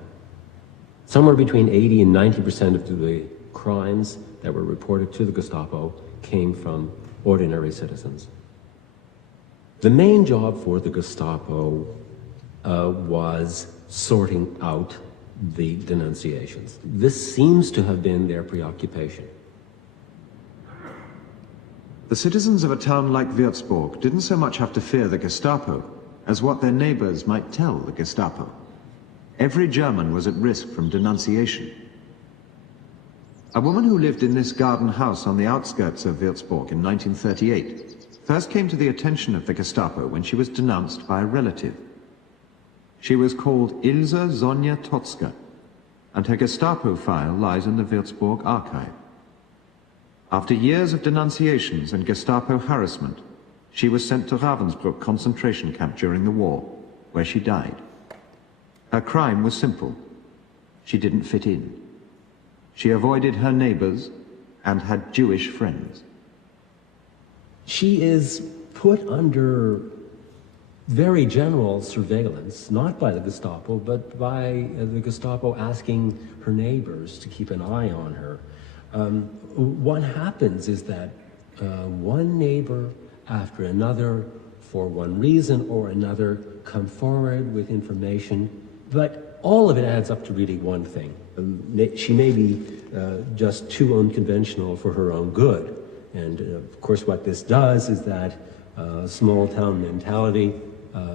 Somewhere between 80 and 90% of the crimes that were reported to the Gestapo came from ordinary citizens. The main job for the Gestapo was sorting out the denunciations. This seems to have been their preoccupation. The citizens of a town like Würzburg didn't so much have to fear the Gestapo as what their neighbors might tell the Gestapo. Every German was at risk from denunciation. A woman who lived in this garden house on the outskirts of Würzburg in 1938 first came to the attention of the Gestapo when she was denounced by a relative. She was called Ilse Sonja Totzka, and her Gestapo file lies in the Würzburg archive. After years of denunciations and Gestapo harassment, she was sent to Ravensbrück concentration camp during the war, where she died. Her crime was simple. She didn't fit in. She avoided her neighbors and had Jewish friends. She is put under very general surveillance, not by the Gestapo, but by the Gestapo asking her neighbors to keep an eye on her. What happens is that one neighbor after another, for one reason or another, come forward with information, but all of it adds up to really one thing. She may be just too unconventional for her own good. And of course what this does is that small town mentality,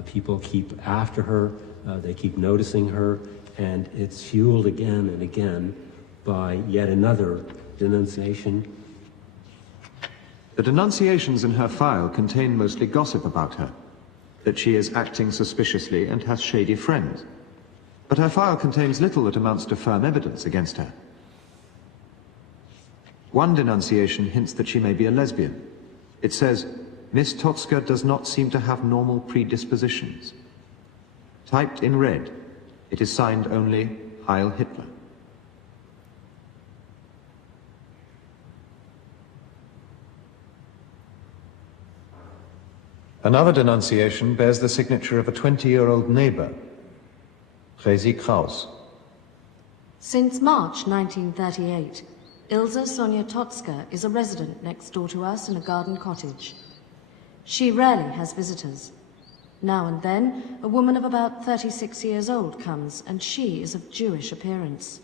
people keep after her, they keep noticing her, and it's fueled again and again by yet another denunciation. The denunciations in her file contain mostly gossip about her, that she is acting suspiciously and has shady friends. But her file contains little that amounts to firm evidence against her. One denunciation hints that she may be a lesbian. It says, Miss Totska does not seem to have normal predispositions. Typed in red, it is signed only Heil Hitler. Another denunciation bears the signature of a 20-year-old neighbor, Resi Kraus. Since March 1938, Ilse Sonia Totska is a resident next door to us in a garden cottage. She rarely has visitors. Now and then, a woman of about 36 years old comes, and she is of Jewish appearance.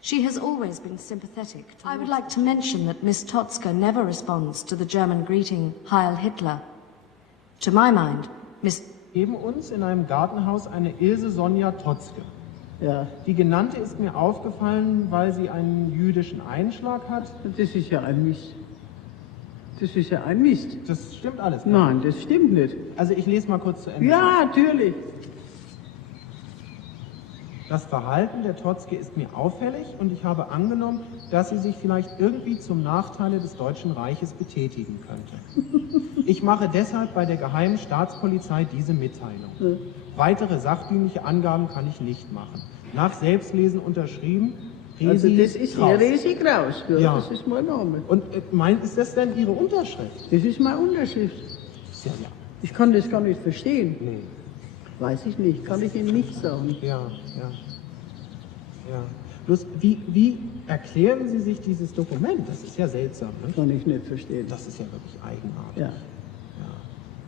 She has always been sympathetic. I would like to mention that Miss Totska never responds to the German greeting, Heil Hitler. To my mind, Miss... Neben uns in einem Gartenhaus eine Ilse Sonja Totske. Ja, Die genannte ist mir aufgefallen, weil sie einen jüdischen Einschlag hat. das ist ja ein Mist. Das ist ja ein Mist. Das stimmt alles. Ne? Nein, das stimmt nicht. Also ich lese mal kurz zu Ende. Ja, natürlich. Das Verhalten der Totske ist mir auffällig und ich habe angenommen, dass sie sich vielleicht irgendwie zum Nachteile des Deutschen Reiches betätigen könnte. Ich mache deshalb bei der Geheimen Staatspolizei diese Mitteilung. Weitere sachdienliche Angaben kann ich nicht machen. Nach Selbstlesen unterschrieben, Also Resi das ist Kraus. Herr Resi Kraus, ja, Ja. das ist mein Name. Und ist das denn Ihre Unterschrift? Das ist meine Unterschrift. Ja, Ich kann das gar nicht verstehen. nee. Weiß ich nicht, kann ich Ihnen nicht sagen. Ja. Bloß, wie erklären Sie sich dieses Dokument? Das ist ja seltsam, ne? Kann ich nicht verstehen. Das ist ja wirklich eigenartig. Ja.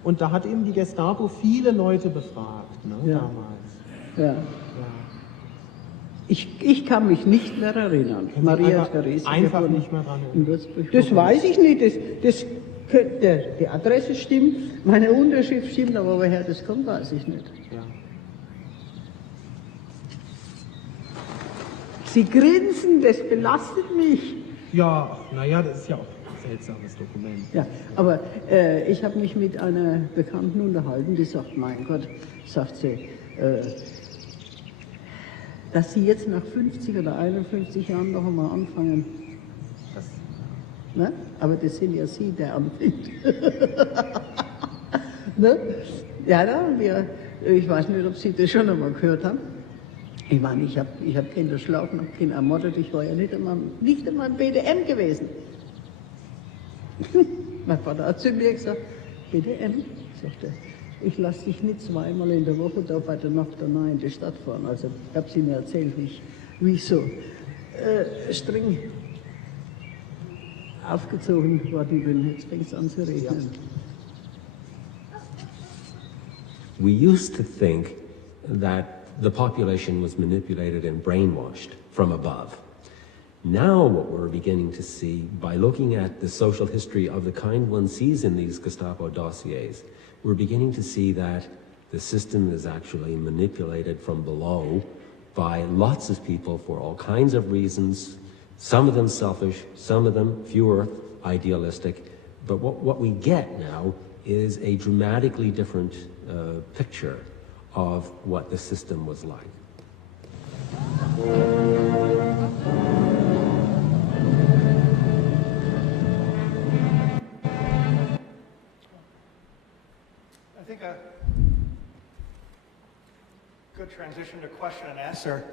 Und da hat eben die Gestapo viele Leute befragt, ne, Ja. damals. Ja. Ja. Ich kann mich nicht mehr erinnern. Können Sie Maria einfach- Therese einfach geboren nicht mehr dran in erinnern? Würzburg. Das weiß ich nicht. Das könnte, die Adresse stimmt, meine Unterschrift stimmt, aber woher das kommt, weiß ich nicht. Ja. Sie grinsen, das belastet mich. Ja, naja, das ist ja auch ein seltsames Dokument. Ja, aber ich habe mich mit einer Bekannten unterhalten, die sagt, mein Gott, sagt sie, dass sie jetzt nach 50 oder 51 Jahren noch einmal anfangen. Das, Ne? Aber das sind ja Sie, der anfängt. Ne? Ja, da haben wir, ich weiß nicht, ob Sie das schon einmal gehört haben. Ich meine, ich hab Kinder schlafen, habe Kinder ermordet, ich war ja nicht einmal im BDM gewesen. Mein Vater hat zu mir gesagt, BDM, sagt er, ich lasse dich nicht zweimal in der Woche da bei der Nacht danach in die Stadt fahren. Also ich habe sie mir erzählt, wie ich so streng aufgezogen worden bin. Jetzt fängt es an zu regnen. We used to think that the population was manipulated and brainwashed from above. Now what we're beginning to see, by looking at the social history of the kind one sees in these Gestapo dossiers, we're beginning to see that the system is actually manipulated from below by lots of people for all kinds of reasons, some of them selfish, some of them fewer idealistic. But what we get now is a dramatically different picture of what the system was like. I think a good good transition to question and answer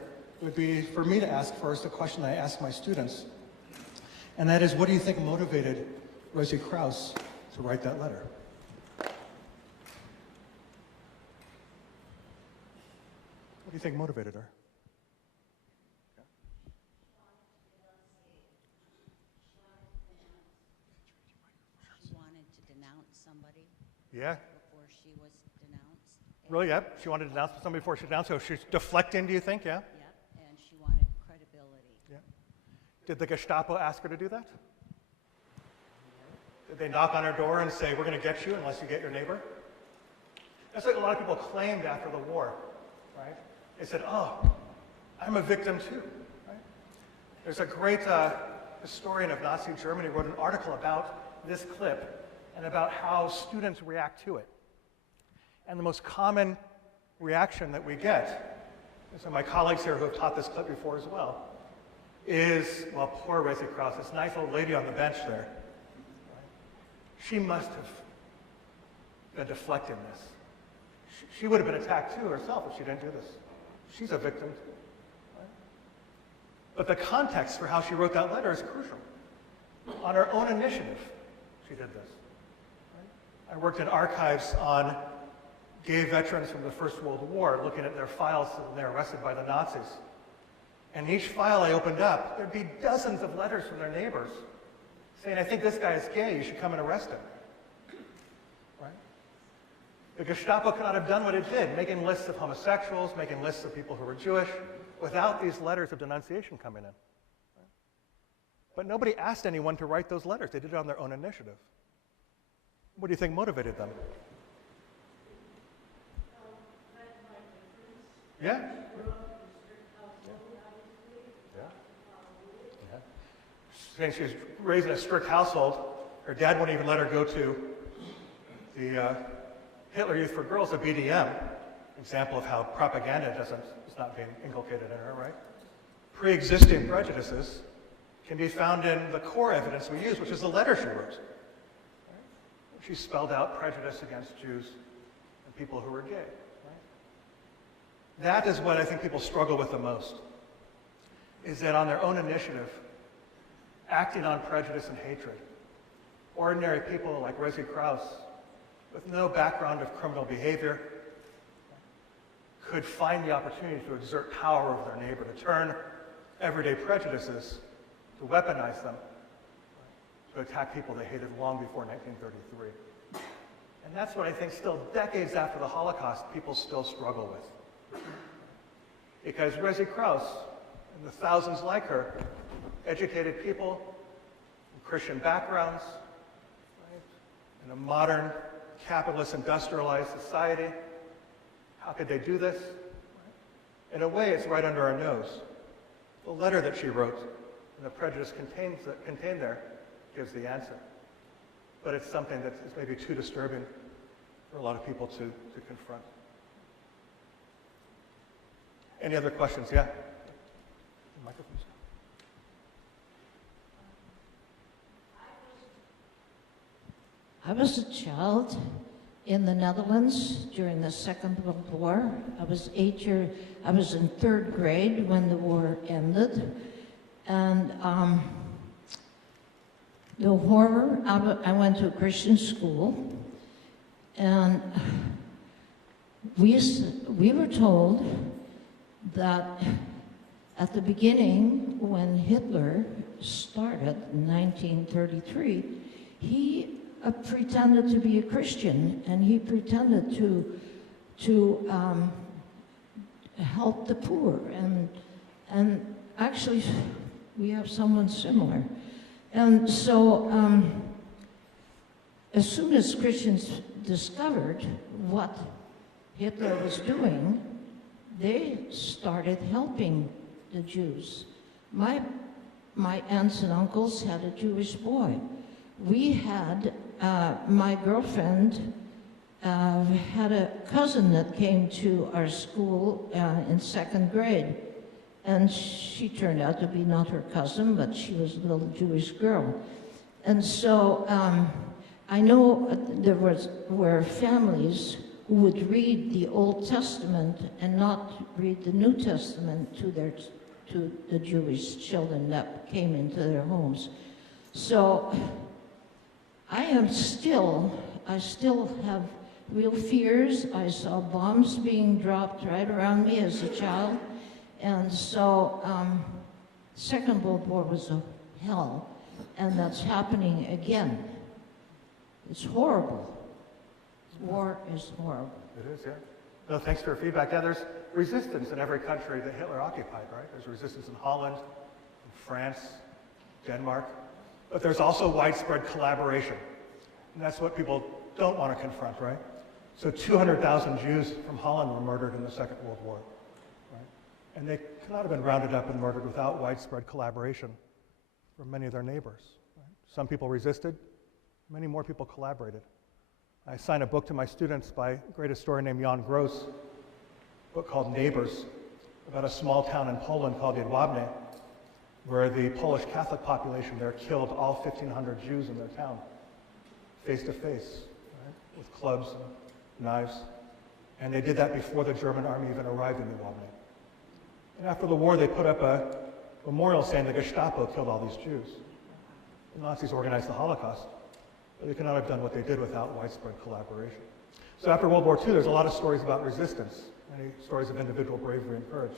would be for me to ask first a question I ask my students. And that is, what do you think motivated Rosie Krauss to write that letter? What do you think motivated her? She wanted to denounce somebody Yeah. before she was denounced. Really, yeah. She wanted to denounce somebody before she denounced, so she's deflecting, do you think? Yeah? Yep, and she wanted credibility. Yeah. Did the Gestapo ask her to do that? Did they knock on her door and say, we're going to get you unless you get your neighbor? That's what a lot of people claimed after the war, right? They said, oh, I'm a victim too, right? There's a great historian of Nazi Germany who wrote an article about this clip and about how students react to it. And the most common reaction that we get, and so my colleagues here who have taught this clip before as well, is, well, poor Rosie Krauss, this nice old lady on the bench there. She must have been deflecting this. She would have been attacked too herself if she didn't do this. She's a victim too. Right? But the context for how she wrote that letter is crucial. On her own initiative, she did this. Right? I worked in archives on gay veterans from the First World War, looking at their files when they were arrested by the Nazis. And each file I opened up, there'd be dozens of letters from their neighbors saying, I think this guy is gay, you should come and arrest him. Right? The Gestapo could not have done what it did, making lists of homosexuals, making lists of people who were Jewish, without these letters of denunciation coming in. Right? But nobody asked anyone to write those letters. They did it on their own initiative. What do you think motivated them? Yeah? Saying she was raised in a strict household. Her dad wouldn't even let her go to the Hitler Youth for Girls, the BDM, example of how propaganda is not being inculcated in her, right? Pre-existing prejudices can be found in the core evidence we use, which is the letter she wrote. Right? She spelled out prejudice against Jews and people who were gay. Right? That is what I think people struggle with the most, is that on their own initiative, acting on prejudice and hatred, ordinary people like Rosie Krauss, with no background of criminal behavior, could find the opportunity to exert power over their neighbor, to turn everyday prejudices, to weaponize them, to attack people they hated long before 1933. And that's what I think still decades after the Holocaust, people still struggle with. Because Rosie Krauss and the thousands like her, educated people from Christian backgrounds, right, in a modern, capitalist, industrialized society. How could they do this? In a way, it's right under our nose. The letter that she wrote and the prejudice contained there gives the answer. But it's something that is maybe too disturbing for a lot of people to confront. Any other questions? Yeah? Microphones. I was a child in the Netherlands during the Second World War. I was in third grade when the war ended. And the horror, I went to a Christian school, and we were told that at the beginning, when Hitler started in 1933, he pretended to be a Christian, and he pretended to help the poor, and actually we have someone similar. And so as soon as Christians discovered what Hitler was doing, they started helping the Jews. My aunts and uncles had a Jewish boy. We had, my girlfriend had a cousin that came to our school in second grade. And she turned out to be not her cousin, but she was a little Jewish girl. And so I know there were families who would read the Old Testament and not read the New Testament to the Jewish children that came into their homes. So I still have real fears. I saw bombs being dropped right around me as a child. And so Second World War was a hell, and that's happening again. It's horrible. War is horrible. It is, yeah. No, thanks for your feedback. Yeah, there's resistance in every country that Hitler occupied, right? There's resistance in Holland, in France, Denmark. But there's also widespread collaboration. And that's what people don't want to confront, right? So 200,000 Jews from Holland were murdered in the Second World War, right? And they could not have been rounded up and murdered without widespread collaboration from many of their neighbors. Right? Some people resisted, many more people collaborated. I assigned a book to my students by a great historian named Jan Gross, a book called Neighbors, about a small town in Poland called Jedwabne, where the Polish Catholic population there killed all 1,500 Jews in their town, face to face, right, with clubs and knives. And they did that before the German army even arrived in Jedwabne. And after the war, they put up a memorial saying the Gestapo killed all these Jews. The Nazis organized the Holocaust. But they could not have done what they did without widespread collaboration. So after World War II, there's a lot of stories about resistance, many stories of individual bravery and courage.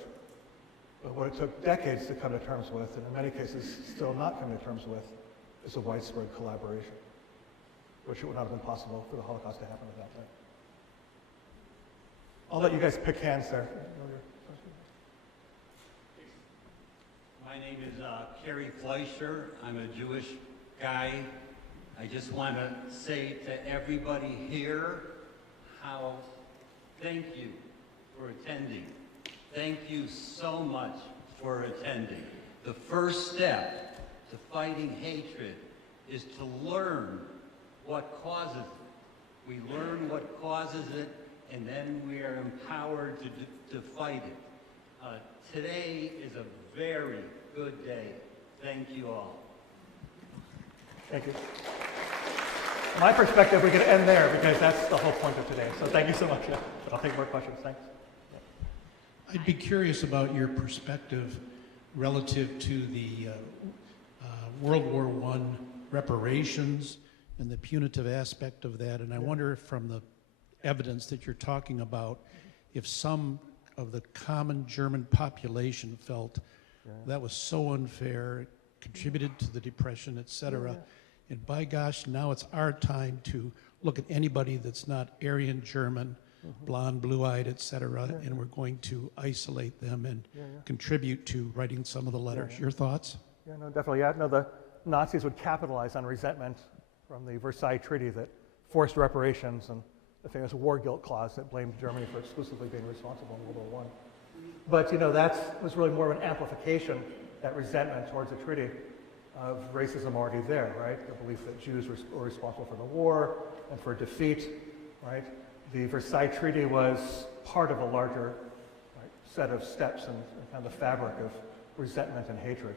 But what it took decades to come to terms with, and in many cases still not coming to terms with, is a widespread collaboration, which it would not have been possible for the Holocaust to happen without that. I'll let you guys pick hands there. My name is Kerry Fleischer. I'm a Jewish guy. I just want to say to everybody here how thank you for attending. Thank you so much for attending. The first step to fighting hatred is to learn what causes it. We learn what causes it, and then we are empowered to fight it. Today is a very good day. Thank you all. Thank you. From my perspective, we could end there because that's the whole point of today. So thank you so much. Yeah. I'll take more questions. Thanks. I'd be curious about your perspective relative to the World War I reparations and the punitive aspect of that. And I wonder if from the evidence that you're talking about, if some of the common German population felt that was so unfair, contributed to the Depression, et cetera. And by gosh, now it's our time to look at anybody that's not Aryan German, blonde, blue-eyed, et cetera, and we're going to isolate them and contribute to writing some of the letters. Your thoughts? Yeah, no, definitely. Yeah, no, the Nazis would capitalize on resentment from the Versailles Treaty that forced reparations and the famous war guilt clause that blamed Germany for exclusively being responsible in World War I. But, that was really more of an amplification, that resentment towards the treaty, of racism already there, right? The belief that Jews were responsible for the war and for defeat, right? The Versailles Treaty was part of a larger set of steps and kind of the fabric of resentment and hatred.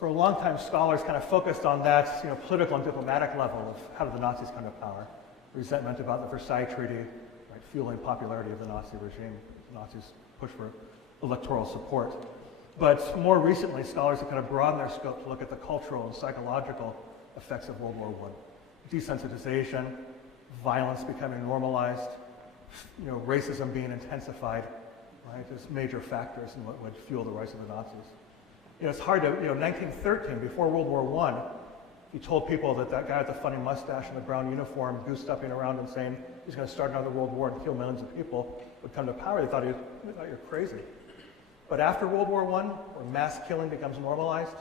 For a long time, scholars kind of focused on that political and diplomatic level of how did the Nazis come to power. Resentment about the Versailles Treaty, right, fueling popularity of the Nazi regime. The Nazis pushed for electoral support. But more recently, scholars have kind of broadened their scope to look at the cultural and psychological effects of World War I. Desensitization, violence becoming normalized, racism being intensified, right, as major factors in what would fuel the rise of the Nazis. It's hard to, 1913, before World War I, you told people that guy with the funny mustache and the brown uniform, goose-stepping around and saying he's going to start another world war and kill millions of people, would come to power. They thought you're crazy. But after World War I, where mass killing becomes normalized,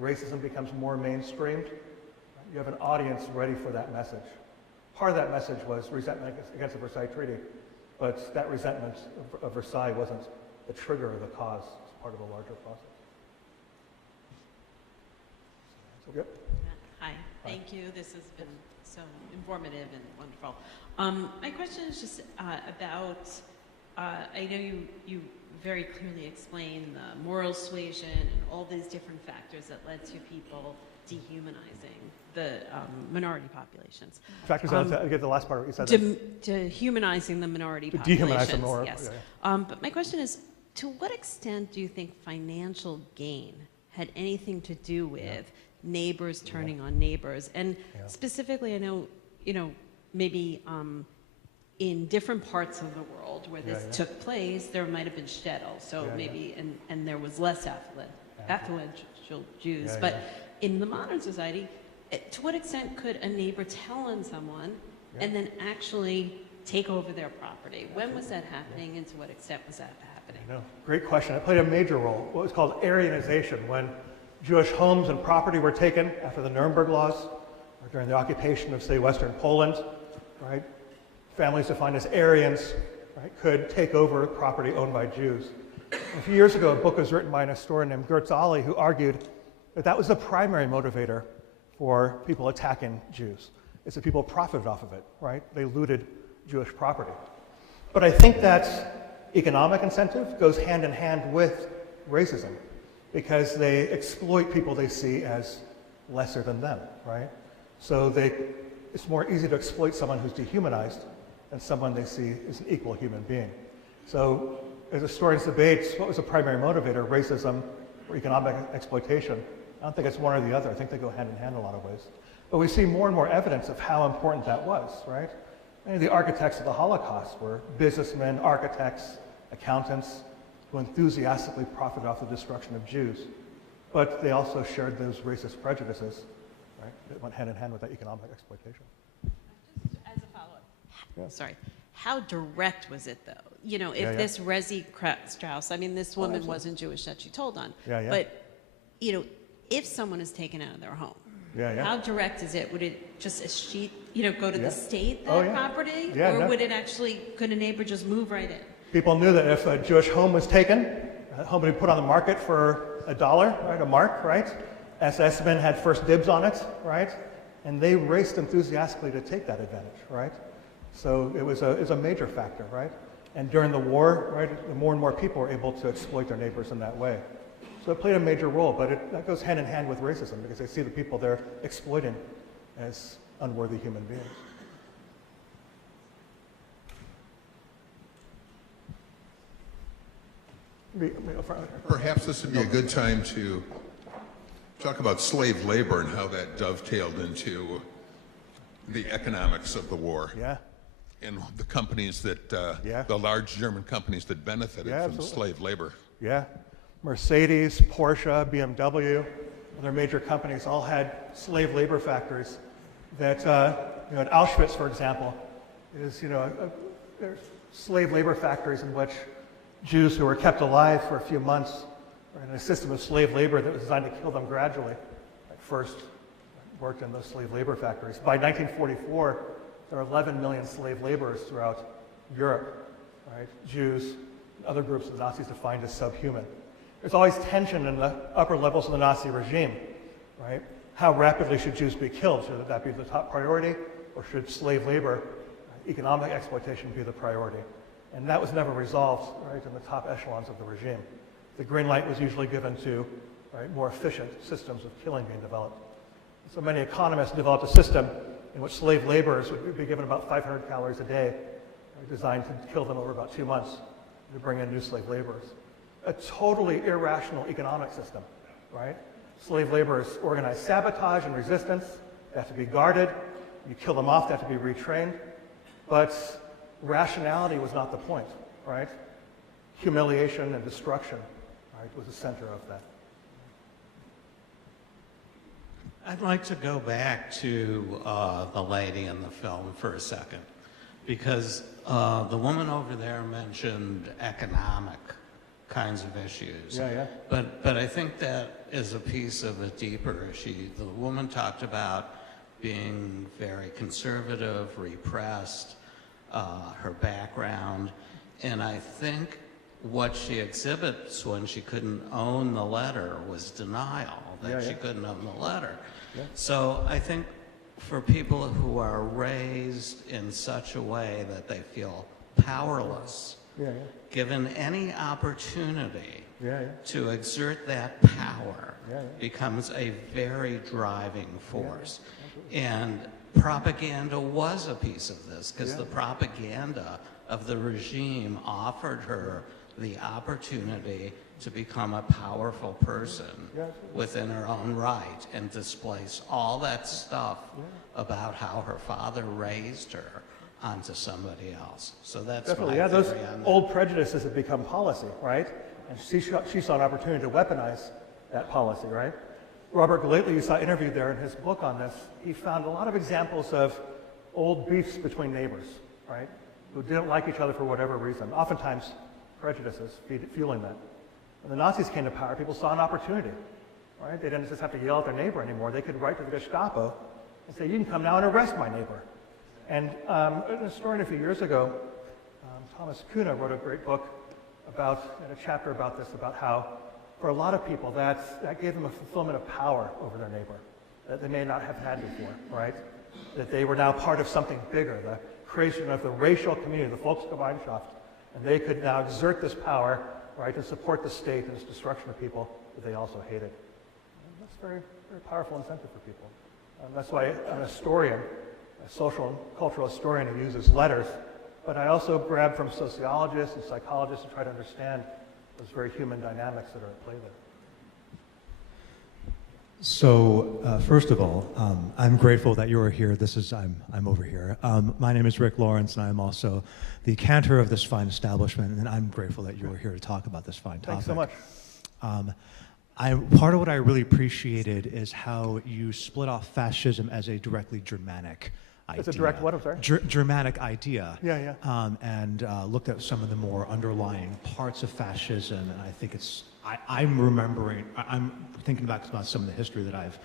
racism becomes more mainstreamed, you have an audience ready for that message. Part of that message was resentment against the Versailles Treaty, but that resentment of Versailles wasn't the trigger or the cause. It's part of a larger process. So, yep. Hi, thank you. This has been so informative and wonderful. My question is just about, I know you very clearly explain the moral suasion and all these different factors that led to people dehumanizing the minority populations. Factors, I get the last part of what you said. Dehumanizing the minority To populations. dehumanize them more. Yes. Yeah. But my question is, to what extent do you think financial gain had anything to do with neighbors turning on neighbors? And specifically, I know, maybe in different parts of the world where this took place, there might have been shtetl, so maybe, and there was less affluent Jews. But in the modern society, to what extent could a neighbor tell on someone and then actually take over their property? When was that happening, and to what extent was that happening? No, great question. It played a major role. What was called Aryanization, when Jewish homes and property were taken after the Nuremberg laws, or during the occupation of, say, Western Poland, right? Families defined as Aryans, right, could take over property owned by Jews. A few years ago, a book was written by an historian named Gertz Ali, who argued that that was the primary motivator for people attacking Jews. It's that people profited off of it, right? They looted Jewish property. But I think that economic incentive goes hand in hand with racism, because they exploit people they see as lesser than them, right? So it's more easy to exploit someone who's dehumanized than someone they see as an equal human being. So as historians debate what was the primary motivator, racism or economic exploitation, I don't think it's one or the other. I think they go hand in hand in a lot of ways. But we see more and more evidence of how important that was, right? Many of the architects of the Holocaust were businessmen, architects, accountants, who enthusiastically profited off the destruction of Jews. But they also shared those racist prejudices, right, that went hand in hand with that economic exploitation. Just as a follow-up, sorry, how direct was it, though? If this Resi Strauss, I mean, this woman wasn't Jewish that she told on, but, if someone is taken out of their home, how direct is it? Would it just, go to the state, that property? Or would it actually, could a neighbor just move right in? People knew that if a Jewish home was taken, a home would be put on the market for $1, right, a mark, right? SS men had first dibs on it, right? And they raced enthusiastically to take that advantage, right? So it was a major factor, right? And during the war, right, more and more people were able to exploit their neighbors in that way. So it played a major role, but that goes hand in hand with racism, because they see the people they're exploiting as unworthy human beings. Perhaps this would be a good time to talk about slave labor and how that dovetailed into the economics of the war. And the companies that, the large German companies that benefited from slave labor. Mercedes, Porsche, BMW, other major companies all had slave labor factories that, at Auschwitz, for example, is, there's slave labor factories in which Jews who were kept alive for a few months were in a system of slave labor that was designed to kill them gradually. At first, worked in those slave labor factories. By 1944, there were 11 million slave laborers throughout Europe, right? Jews and other groups the Nazis defined as subhuman. There's always tension in the upper levels of the Nazi regime, right? How rapidly should Jews be killed? Should that be the top priority, or should slave labor, economic exploitation be the priority? And that was never resolved, right, in the top echelons of the regime. The green light was usually given to, right, more efficient systems of killing being developed. So many economists developed a system in which slave laborers would be given about 500 calories a day, designed to kill them over about 2 months to bring in new slave laborers. A totally irrational economic system, right? Slave laborers organize sabotage and resistance. They have to be guarded. You kill them off, they have to be retrained. But rationality was not the point, right? Humiliation and destruction, right, was the center of that. I'd like to go back to the lady in the film for a second, because the woman over there mentioned economic kinds of issues. But I think that is a piece of a deeper issue. The woman talked about being very conservative, repressed, her background, and I think what she exhibits when she couldn't own the letter was denial, that she couldn't own the letter. So I think for people who are raised in such a way that they feel powerless given any opportunity to exert that power, becomes a very driving force. And propaganda was a piece of this, because the propaganda of the regime offered her the opportunity to become a powerful person within her own right and displace all that stuff about how her father raised her onto somebody else. So that's definitely, my those theory on that. old prejudices have become policy, right? And she saw an opportunity to weaponize that policy, right? Robert Galately, you saw interviewed there in his book on this, he found a lot of examples of old beefs between neighbors, right? Who didn't like each other for whatever reason, oftentimes prejudices fueling that. When the Nazis came to power, people saw an opportunity, right? They didn't just have to yell at their neighbor anymore. They could write to the Gestapo and say, you can come now and arrest my neighbor. And an historian a few years ago, Thomas Kuhn, wrote a great book about, and a chapter about this, about how for a lot of people that gave them a fulfillment of power over their neighbor that they may not have had before, right? That they were now part of something bigger, the creation of the racial community, the Volksgemeinschaft, and they could now exert this power, right, to support the state and its destruction of people that they also hated. And that's a very, very powerful incentive for people. That's why I'm a historian, a social and cultural historian who uses letters, but I also grab from sociologists and psychologists to try to understand those very human dynamics that are at play there. So, first of all, I'm grateful that you're here. I'm over here. My name is Rick Lawrence, and I'm also the cantor of this fine establishment, and I'm grateful that you are here to talk about this fine topic. Thanks so much. Part of what I really appreciated is how you split off fascism as a directly Germanic idea. It's a direct what, I'm sorry? Germanic idea. And looked at some of the more underlying parts of fascism, and I think I'm thinking back about some of the history that I've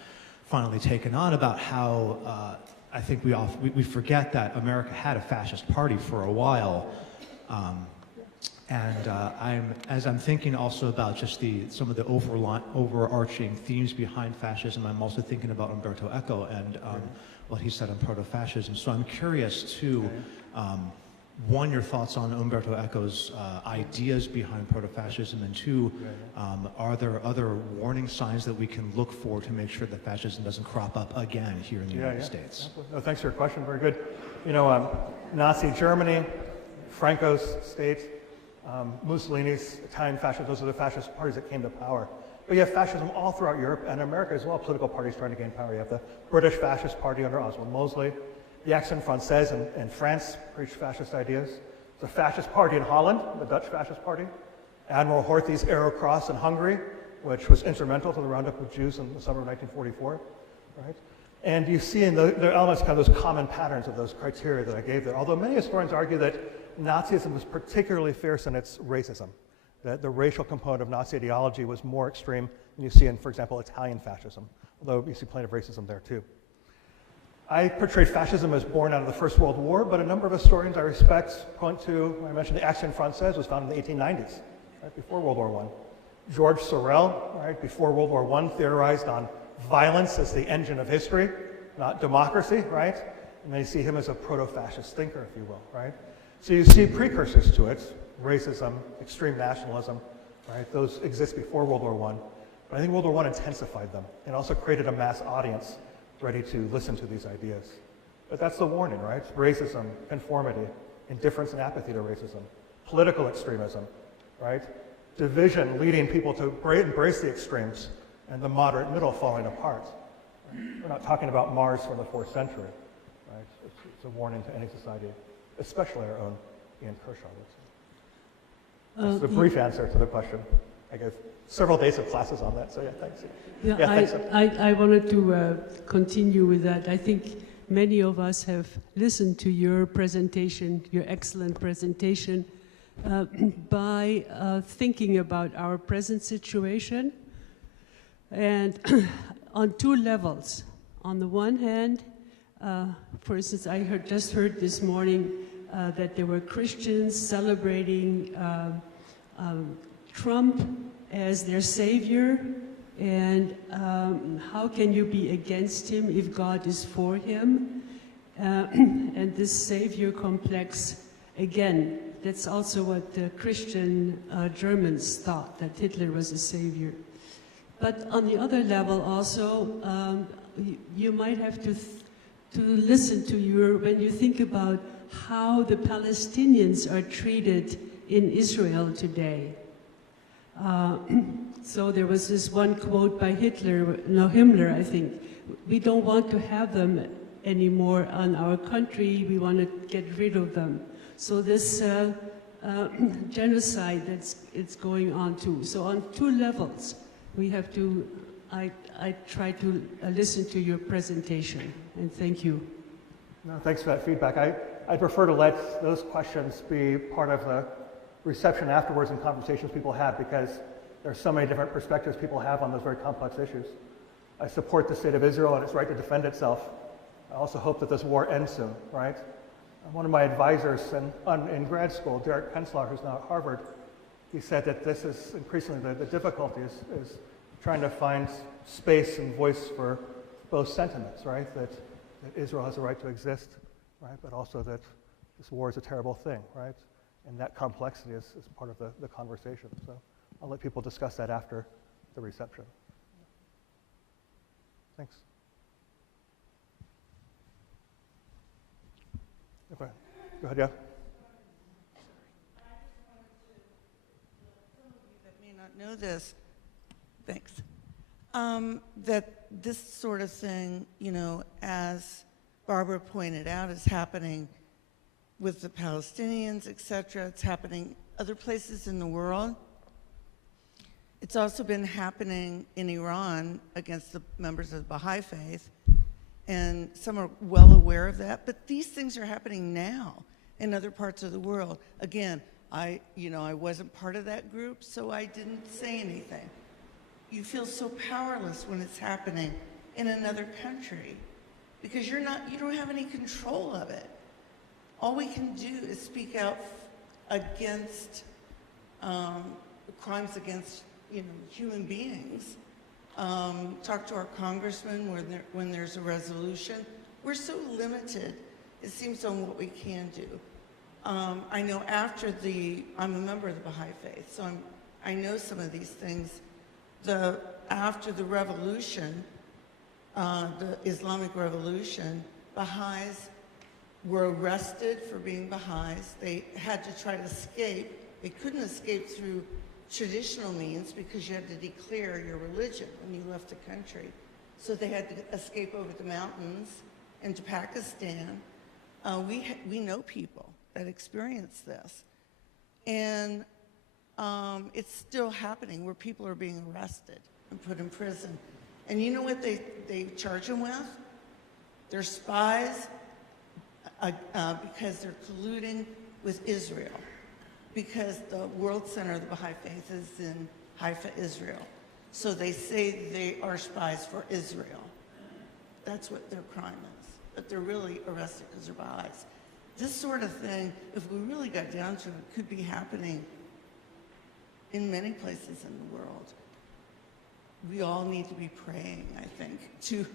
finally taken on about how I think we forget that America had a fascist party for a while. As I'm thinking also about just some of the overarching themes behind fascism, I'm also thinking about Umberto Eco and what he said on proto-fascism. So I'm curious to, one, your thoughts on Umberto Eco's ideas behind proto-fascism, and two, are there other warning signs that we can look for to make sure that fascism doesn't crop up again here in the United States? No, thanks for your question, very good. You know, Nazi Germany, Franco's state, Mussolini's Italian fascism, those are the fascist parties that came to power. But you have fascism all throughout Europe and America as well, political parties trying to gain power. You have the British Fascist Party under Oswald Mosley. The Action Française in France preached fascist ideas. The Fascist Party in Holland, the Dutch Fascist Party. Admiral Horthy's Arrow Cross in Hungary, which was instrumental to the roundup of Jews in the summer of 1944. Right? And you see in the elements kind of those common patterns of those criteria that I gave there. Although many historians argue that Nazism was particularly fierce in its racism, that the racial component of Nazi ideology was more extreme than you see in, for example, Italian fascism, although you see plenty of racism there too. I portrayed fascism as born out of the First World War, but a number of historians I respect point to, when I mentioned the Action Française was founded in the 1890s, right before World War I. George Sorel, right before World War I, theorized on violence as the engine of history, not democracy, right? And then you see him as a proto-fascist thinker, if you will, right? So you see precursors to it, racism, extreme nationalism, right? Those exist before World War I. But I think World War I intensified them and also created a mass audience ready to listen to these ideas. But that's the warning, right? Racism, conformity, indifference and apathy to racism, political extremism, right? Division leading people to embrace the extremes and the moderate middle falling apart. Right? We're not talking about Mars from the 4th century, right? It's a warning to any society, especially our own. Ian Kershaw would say. That's the brief answer to the question. I gave several days of classes on that, so yeah, thanks. Yeah, I wanted to continue with that. I think many of us have listened to your presentation, your excellent presentation, by thinking about our present situation, and on two levels. On the one hand, for instance, I just heard this morning that there were Christians celebrating Trump as their savior, and how can you be against him if God is for him? And this savior complex, again, that's also what the Christian Germans thought, that Hitler was a savior. But on the other level also, you might have to listen to when you think about how the Palestinians are treated in Israel today. So there was this one quote by Himmler, I think. We don't want to have them anymore on our country, we want to get rid of them. So this genocide it's going on too. So on two levels, we have to, I try to listen to your presentation, and thank you. No, thanks for that feedback. I prefer to let those questions be part of the reception afterwards and conversations people have, because there's so many different perspectives people have on those very complex issues. I support the state of Israel and its right to defend itself. I also hope that this war ends soon, right? One of my advisors in grad school, Derek Penslar, who's now at Harvard, he said that this is increasingly the difficulty is trying to find space and voice for both sentiments, right? That Israel has a right to exist, right? But also that this war is a terrible thing, right? And that complexity is part of the conversation. So I'll let people discuss that after the reception. Thanks. Okay. Go ahead, yeah. That may not know this, thanks, that this sort of thing, you know, as Barbara pointed out, is happening with the Palestinians, etc. It's happening other places in the world. It's also been happening in Iran against the members of the Baha'i faith, and some are well aware of that, but these things are happening now in other parts of the world. Again, I wasn't part of that group, so I didn't say anything. You feel so powerless when it's happening in another country because you don't have any control of it. All we can do is speak out against crimes against human beings. Talk to our congressman when there's a resolution. We're so limited, it seems, on what we can do. I know I'm a member of the Baha'i faith, so I know some of these things. After the revolution, the Islamic Revolution, Baha'is were arrested for being Baha'is. They had to try to escape. They couldn't escape through traditional means because you had to declare your religion when you left the country. So they had to escape over the mountains into Pakistan. We know people that experience this. And it's still happening where people are being arrested and put in prison. And you know what they charge them with? They're spies because they're colluding with Israel. Because the World Center of the Baha'i Faith is in Haifa, Israel. So they say they are spies for Israel. That's what their crime is. But they're really arrested because they're Baha'is. This sort of thing, if we really got down to it, could be happening in many places in the world. We all need to be praying, I think, to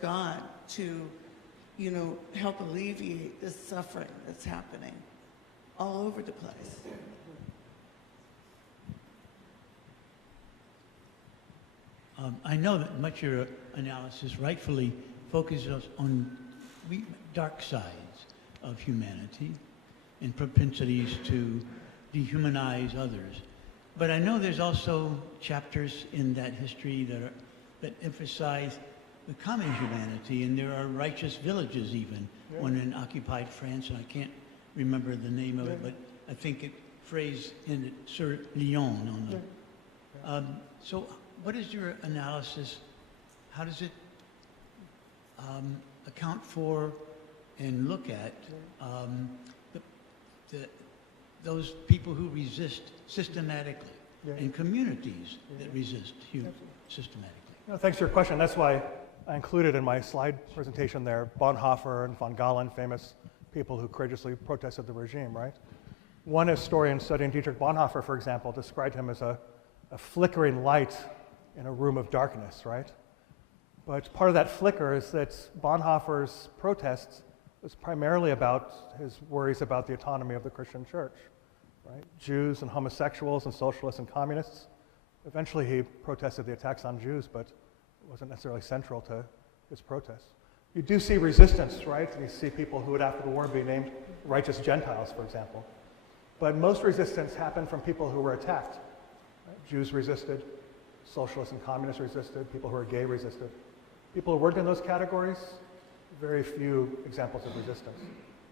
God to, help alleviate this suffering that's happening all over the place. I know that much of your analysis rightfully focuses on dark sides of humanity and propensities to dehumanize others. But I know there's also chapters in that history that emphasize the common humanity, and there are righteous villages even, one in occupied France, and I can't remember the name of it, but I think it phrased in it, Sur Lyon. So what is your analysis? How does it account for and look at those people who resist systematically and communities that resist systematically? Thanks for your question. That's why I included in my slide presentation there Bonhoeffer and von Galen, famous people who courageously protested the regime, right? One historian studying Dietrich Bonhoeffer, for example, described him as a flickering light in a room of darkness, right? But part of that flicker is that Bonhoeffer's protests was primarily about his worries about the autonomy of the Christian church, right? Jews and homosexuals and socialists and communists. Eventually he protested the attacks on Jews, but it wasn't necessarily central to his protests. You do see resistance, right? You see people who would after the war be named righteous Gentiles, for example. But most resistance happened from people who were attacked. Right? Jews resisted, socialists and communists resisted, people who were gay resisted. People who weren't in those categories, very few examples of resistance.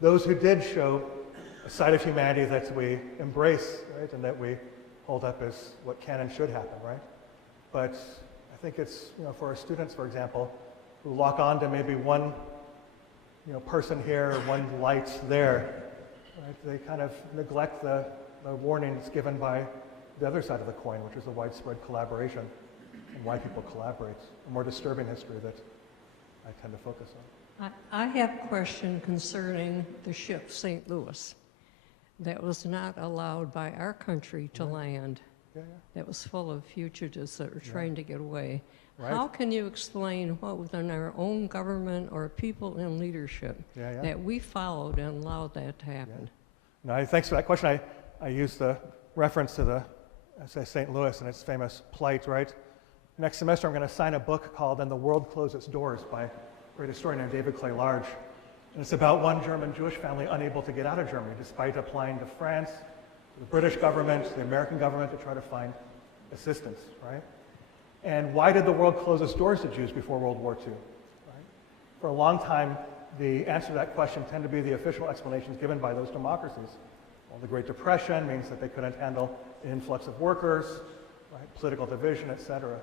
Those who did show a side of humanity that we embrace, right, and that we hold up as what can and should happen, right? But I think it's, for our students, for example, who lock on to maybe one, person here, or one light there, right? They kind of neglect the warnings given by the other side of the coin, which is the widespread collaboration and why people collaborate, a more disturbing history that I tend to focus on. I have a question concerning the ship St. Louis that was not allowed by our country to land. That was full of fugitives that were trying to get away. Right. How can you explain what within our own government or people in leadership that we followed and allowed that to happen? No, thanks for that question. I used the reference to the St. Louis and its famous plight, right? Next semester I'm going to sign a book called And the World Closed Its Doors by a great historian named David Clay Large. And it's about one German Jewish family unable to get out of Germany despite applying to France, to the British government, the American government to try to find assistance, right? And why did the world close its doors to Jews before World War II? Right? For a long time, the answer to that question tended to be the official explanations given by those democracies. Well, the Great Depression means that they couldn't handle an influx of workers, right? Political division, etc.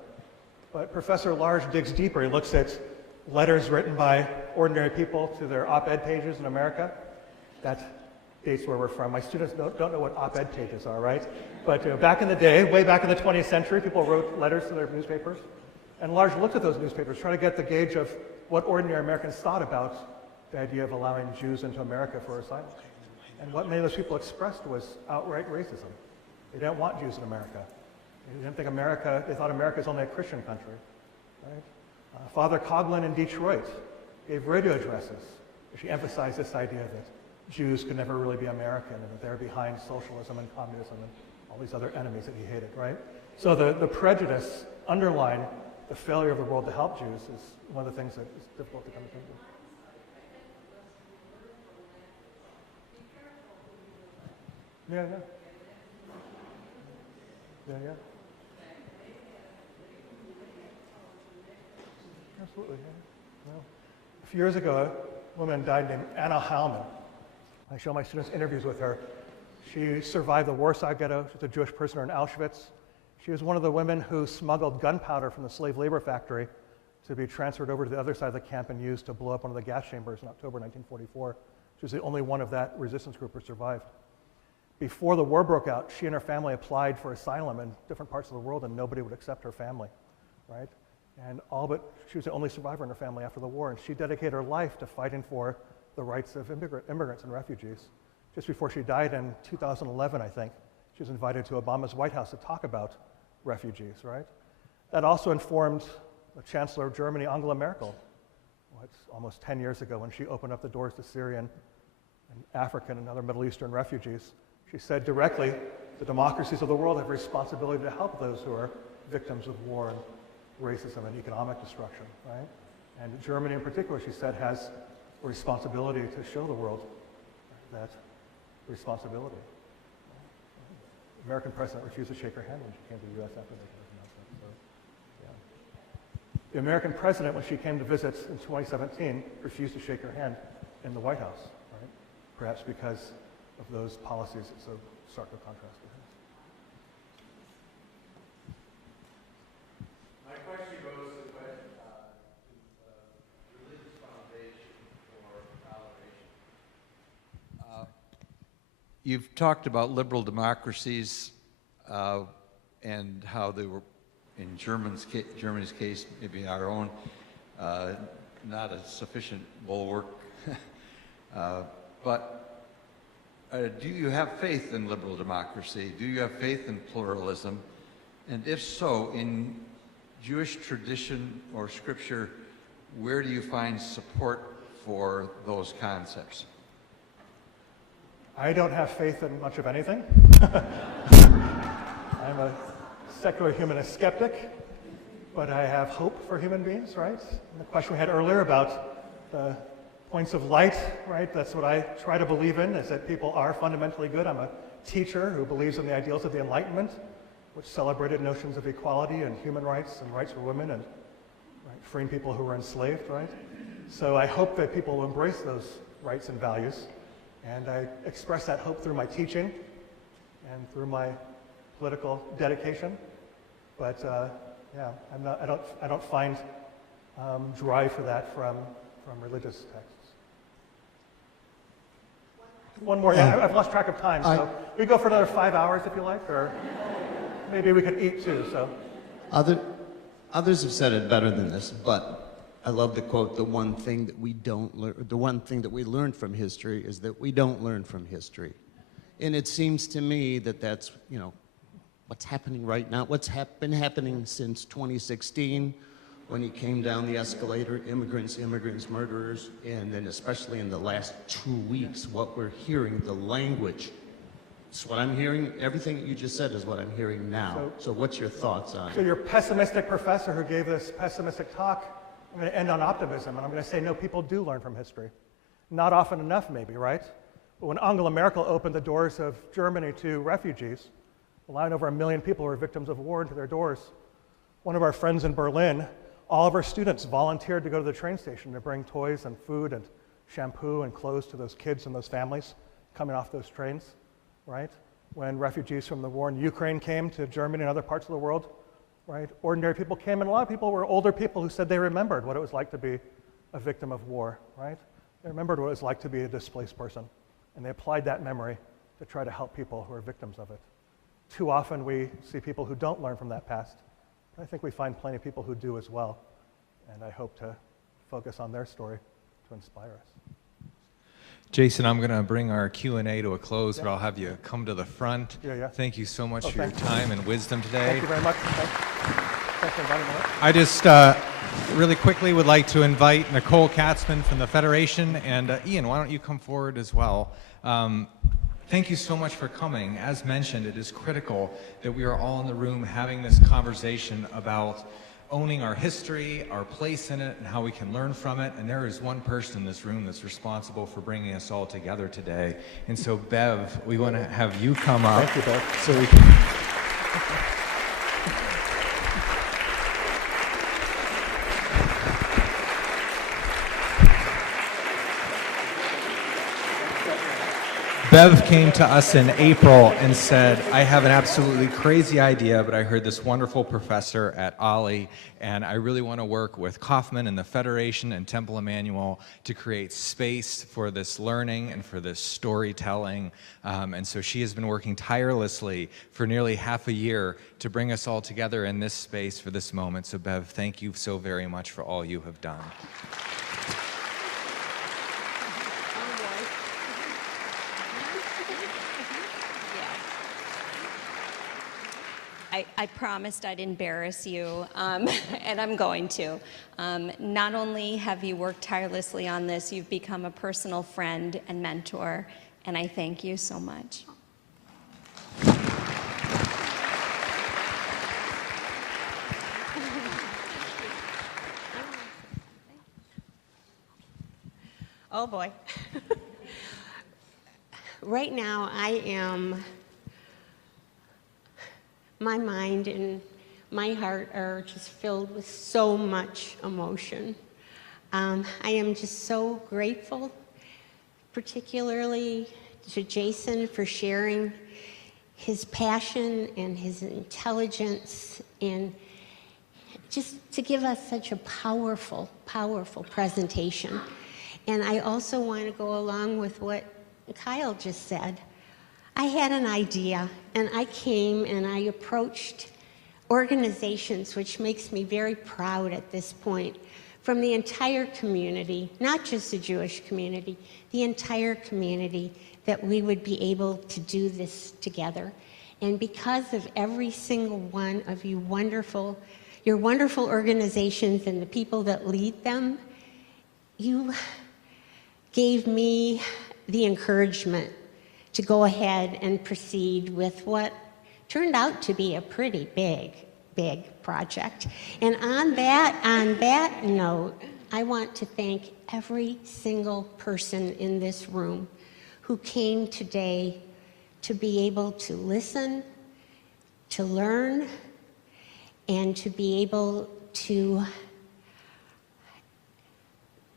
But Professor Large digs deeper. He looks at letters written by ordinary people to their op-ed pages in America. That dates where we're from. My students don't know what op-ed pages are, right? But back in the day, way back in the 20th century, people wrote letters to their newspapers. And Large looked at those newspapers, trying to get the gauge of what ordinary Americans thought about the idea of allowing Jews into America for asylum. And what many of those people expressed was outright racism. They didn't want Jews in America. They didn't think America, they thought America is only a Christian country, right? Father Coughlin in Detroit gave radio addresses. She emphasized this idea that Jews could never really be American and that they're behind socialism and communism and all these other enemies that he hated, right? So the prejudice underlying the failure of the world to help Jews is one of the things that is difficult to come to terms with. Yeah. Absolutely, yeah. Well, a few years ago, a woman died named Anna Heilman. I show my students interviews with her. She survived the Warsaw Ghetto. She was a Jewish prisoner in Auschwitz. She was one of the women who smuggled gunpowder from the slave labor factory to be transferred over to the other side of the camp and used to blow up one of the gas chambers in October 1944. She was the only one of that resistance group who survived. Before the war broke out, she and her family applied for asylum in different parts of the world, and nobody would accept her family, right? And all but she was the only survivor in her family after the war, and she dedicated her life to fighting for the rights of immigrants and refugees. Just before she died in 2011, I think, she was invited to Obama's White House to talk about refugees, right? That also informed the Chancellor of Germany, Angela Merkel, almost 10 years ago when she opened up the doors to Syrian and African and other Middle Eastern refugees. She said directly, the democracies of the world have a responsibility to help those who are victims of war and racism and economic destruction, right? And Germany in particular, she said, has a responsibility to show the world that responsibility. The American president refused to shake her hand when she came to the U.S. after the announcement. So, yeah. The American president, when she came to visit in 2017, refused to shake her hand in the White House, right? Perhaps because of those policies that so starkly contrast with his. My question goes to the Religious Foundation for Toleration. You've talked about liberal democracies and how they were, in Germany's case, maybe our own, not a sufficient bulwark. But do you have faith in liberal democracy? Do you have faith in pluralism? And if so, in Jewish tradition or scripture, where do you find support for those concepts? I don't have faith in much of anything. I'm a secular humanist skeptic, but I have hope for human beings, right? And the question we had earlier about the points of light, right? That's what I try to believe in, is that people are fundamentally good. I'm a teacher who believes in the ideals of the Enlightenment, which celebrated notions of equality and human rights and rights for women and freeing people who were enslaved, right? So I hope that people will embrace those rights and values. And I express that hope through my teaching and through my political dedication. But yeah, I don't find drive for that from religious texts. One more, yeah, I've lost track of time, so we go for another 5 hours if you like, or maybe we could eat too, so. Others have said it better than this, but I love the quote, the one thing that we learn from history is that we don't learn from history. And it seems to me that that's, you know, what's happening right now, what's been happening since 2016, when he came down the escalator, immigrants, murderers, and then especially in the last 2 weeks, what we're hearing, the language. It's what I'm hearing, everything you just said is what I'm hearing now. So what's your thoughts on it? So your pessimistic professor who gave this pessimistic talk, I'm going to end on optimism, and I'm going to say, no, people do learn from history. Not often enough, maybe, right? But when Angela Merkel opened the doors of Germany to refugees, allowing over 1 million people who were victims of war into their doors, one of our friends in Berlin, all of our students volunteered to go to the train station to bring toys and food and shampoo and clothes to those kids and those families coming off those trains, right? When refugees from the war in Ukraine came to Germany and other parts of the world, right? Ordinary people came, and a lot of people were older people who said they remembered what it was like to be a victim of war, right? They remembered what it was like to be a displaced person, and they applied that memory to try to help people who are victims of it. Too often we see people who don't learn from that past. I think we find plenty of people who do as well, and I hope to focus on their story to inspire us. Jason, I'm going to bring our Q&A to a close, but I'll have you come to the front. Thank you so much for your time and wisdom today. Thank you very much. Thanks for inviting me. I just really quickly would like to invite Nicole Katzman from the Federation, and Ian, why don't you come forward as well? Thank you so much for coming. As mentioned, it is critical that we are all in the room having this conversation about owning our history, our place in it, and how we can learn from it. And there is one person in this room that's responsible for bringing us all together today. And so, Bev, we want to have you come up. Thank you, Bev. So we can... Bev came to us in April and said, I have an absolutely crazy idea, but I heard this wonderful professor at Ollie, and I really want to work with Kaufman and the Federation and Temple Emanuel to create space for this learning and for this storytelling. And so she has been working tirelessly for nearly half a year to bring us all together in this space for this moment. So Bev, thank you so very much for all you have done. I promised I'd embarrass you, and I'm going to. Not only have you worked tirelessly on this, you've become a personal friend and mentor, and I thank you so much. Oh boy. Right now I am, my mind and my heart are just filled with so much emotion. I am just so grateful, particularly to Jason for sharing his passion and his intelligence and just to give us such a powerful, powerful presentation. And I also want to go along with what Kyle just said. I had an idea, and I came and I approached organizations, which makes me very proud at this point, from the entire community, not just the Jewish community, the entire community, that we would be able to do this together. And because of every single one of you your wonderful organizations and the people that lead them, you gave me the encouragement to go ahead and proceed with what turned out to be a pretty big project. And on that note, I want to thank every single person in this room who came today to be able to listen, to learn, and to be able to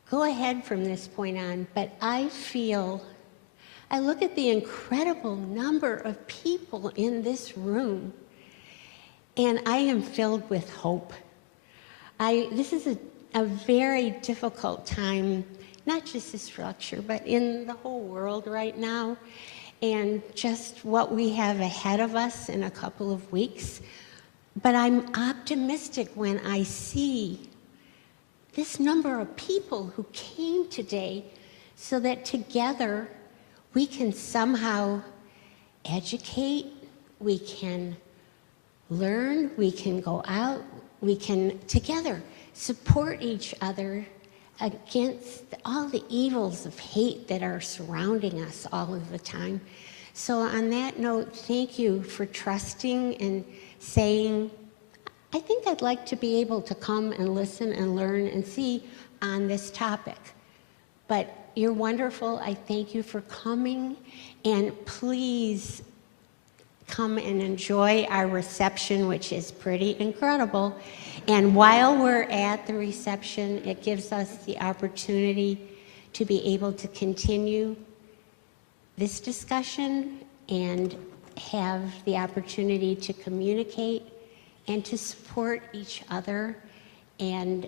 go ahead from this point on. But I look at the incredible number of people in this room, and I am filled with hope. This is a very difficult time, not just this structure, but in the whole world right now, and just what we have ahead of us in a couple of weeks. But I'm optimistic when I see this number of people who came today so that together we can somehow educate, we can learn, we can go out, we can together support each other against all the evils of hate that are surrounding us all of the time. So on that note, thank you for trusting and saying, I think I'd like to be able to come and listen and learn and see on this topic. But you're wonderful. I thank you for coming, and please come and enjoy our reception, which is pretty incredible. And while we're at the reception, it gives us the opportunity to be able to continue this discussion and have the opportunity to communicate and to support each other. And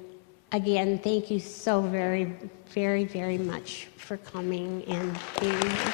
again, thank you so very, very, very much for coming and being here.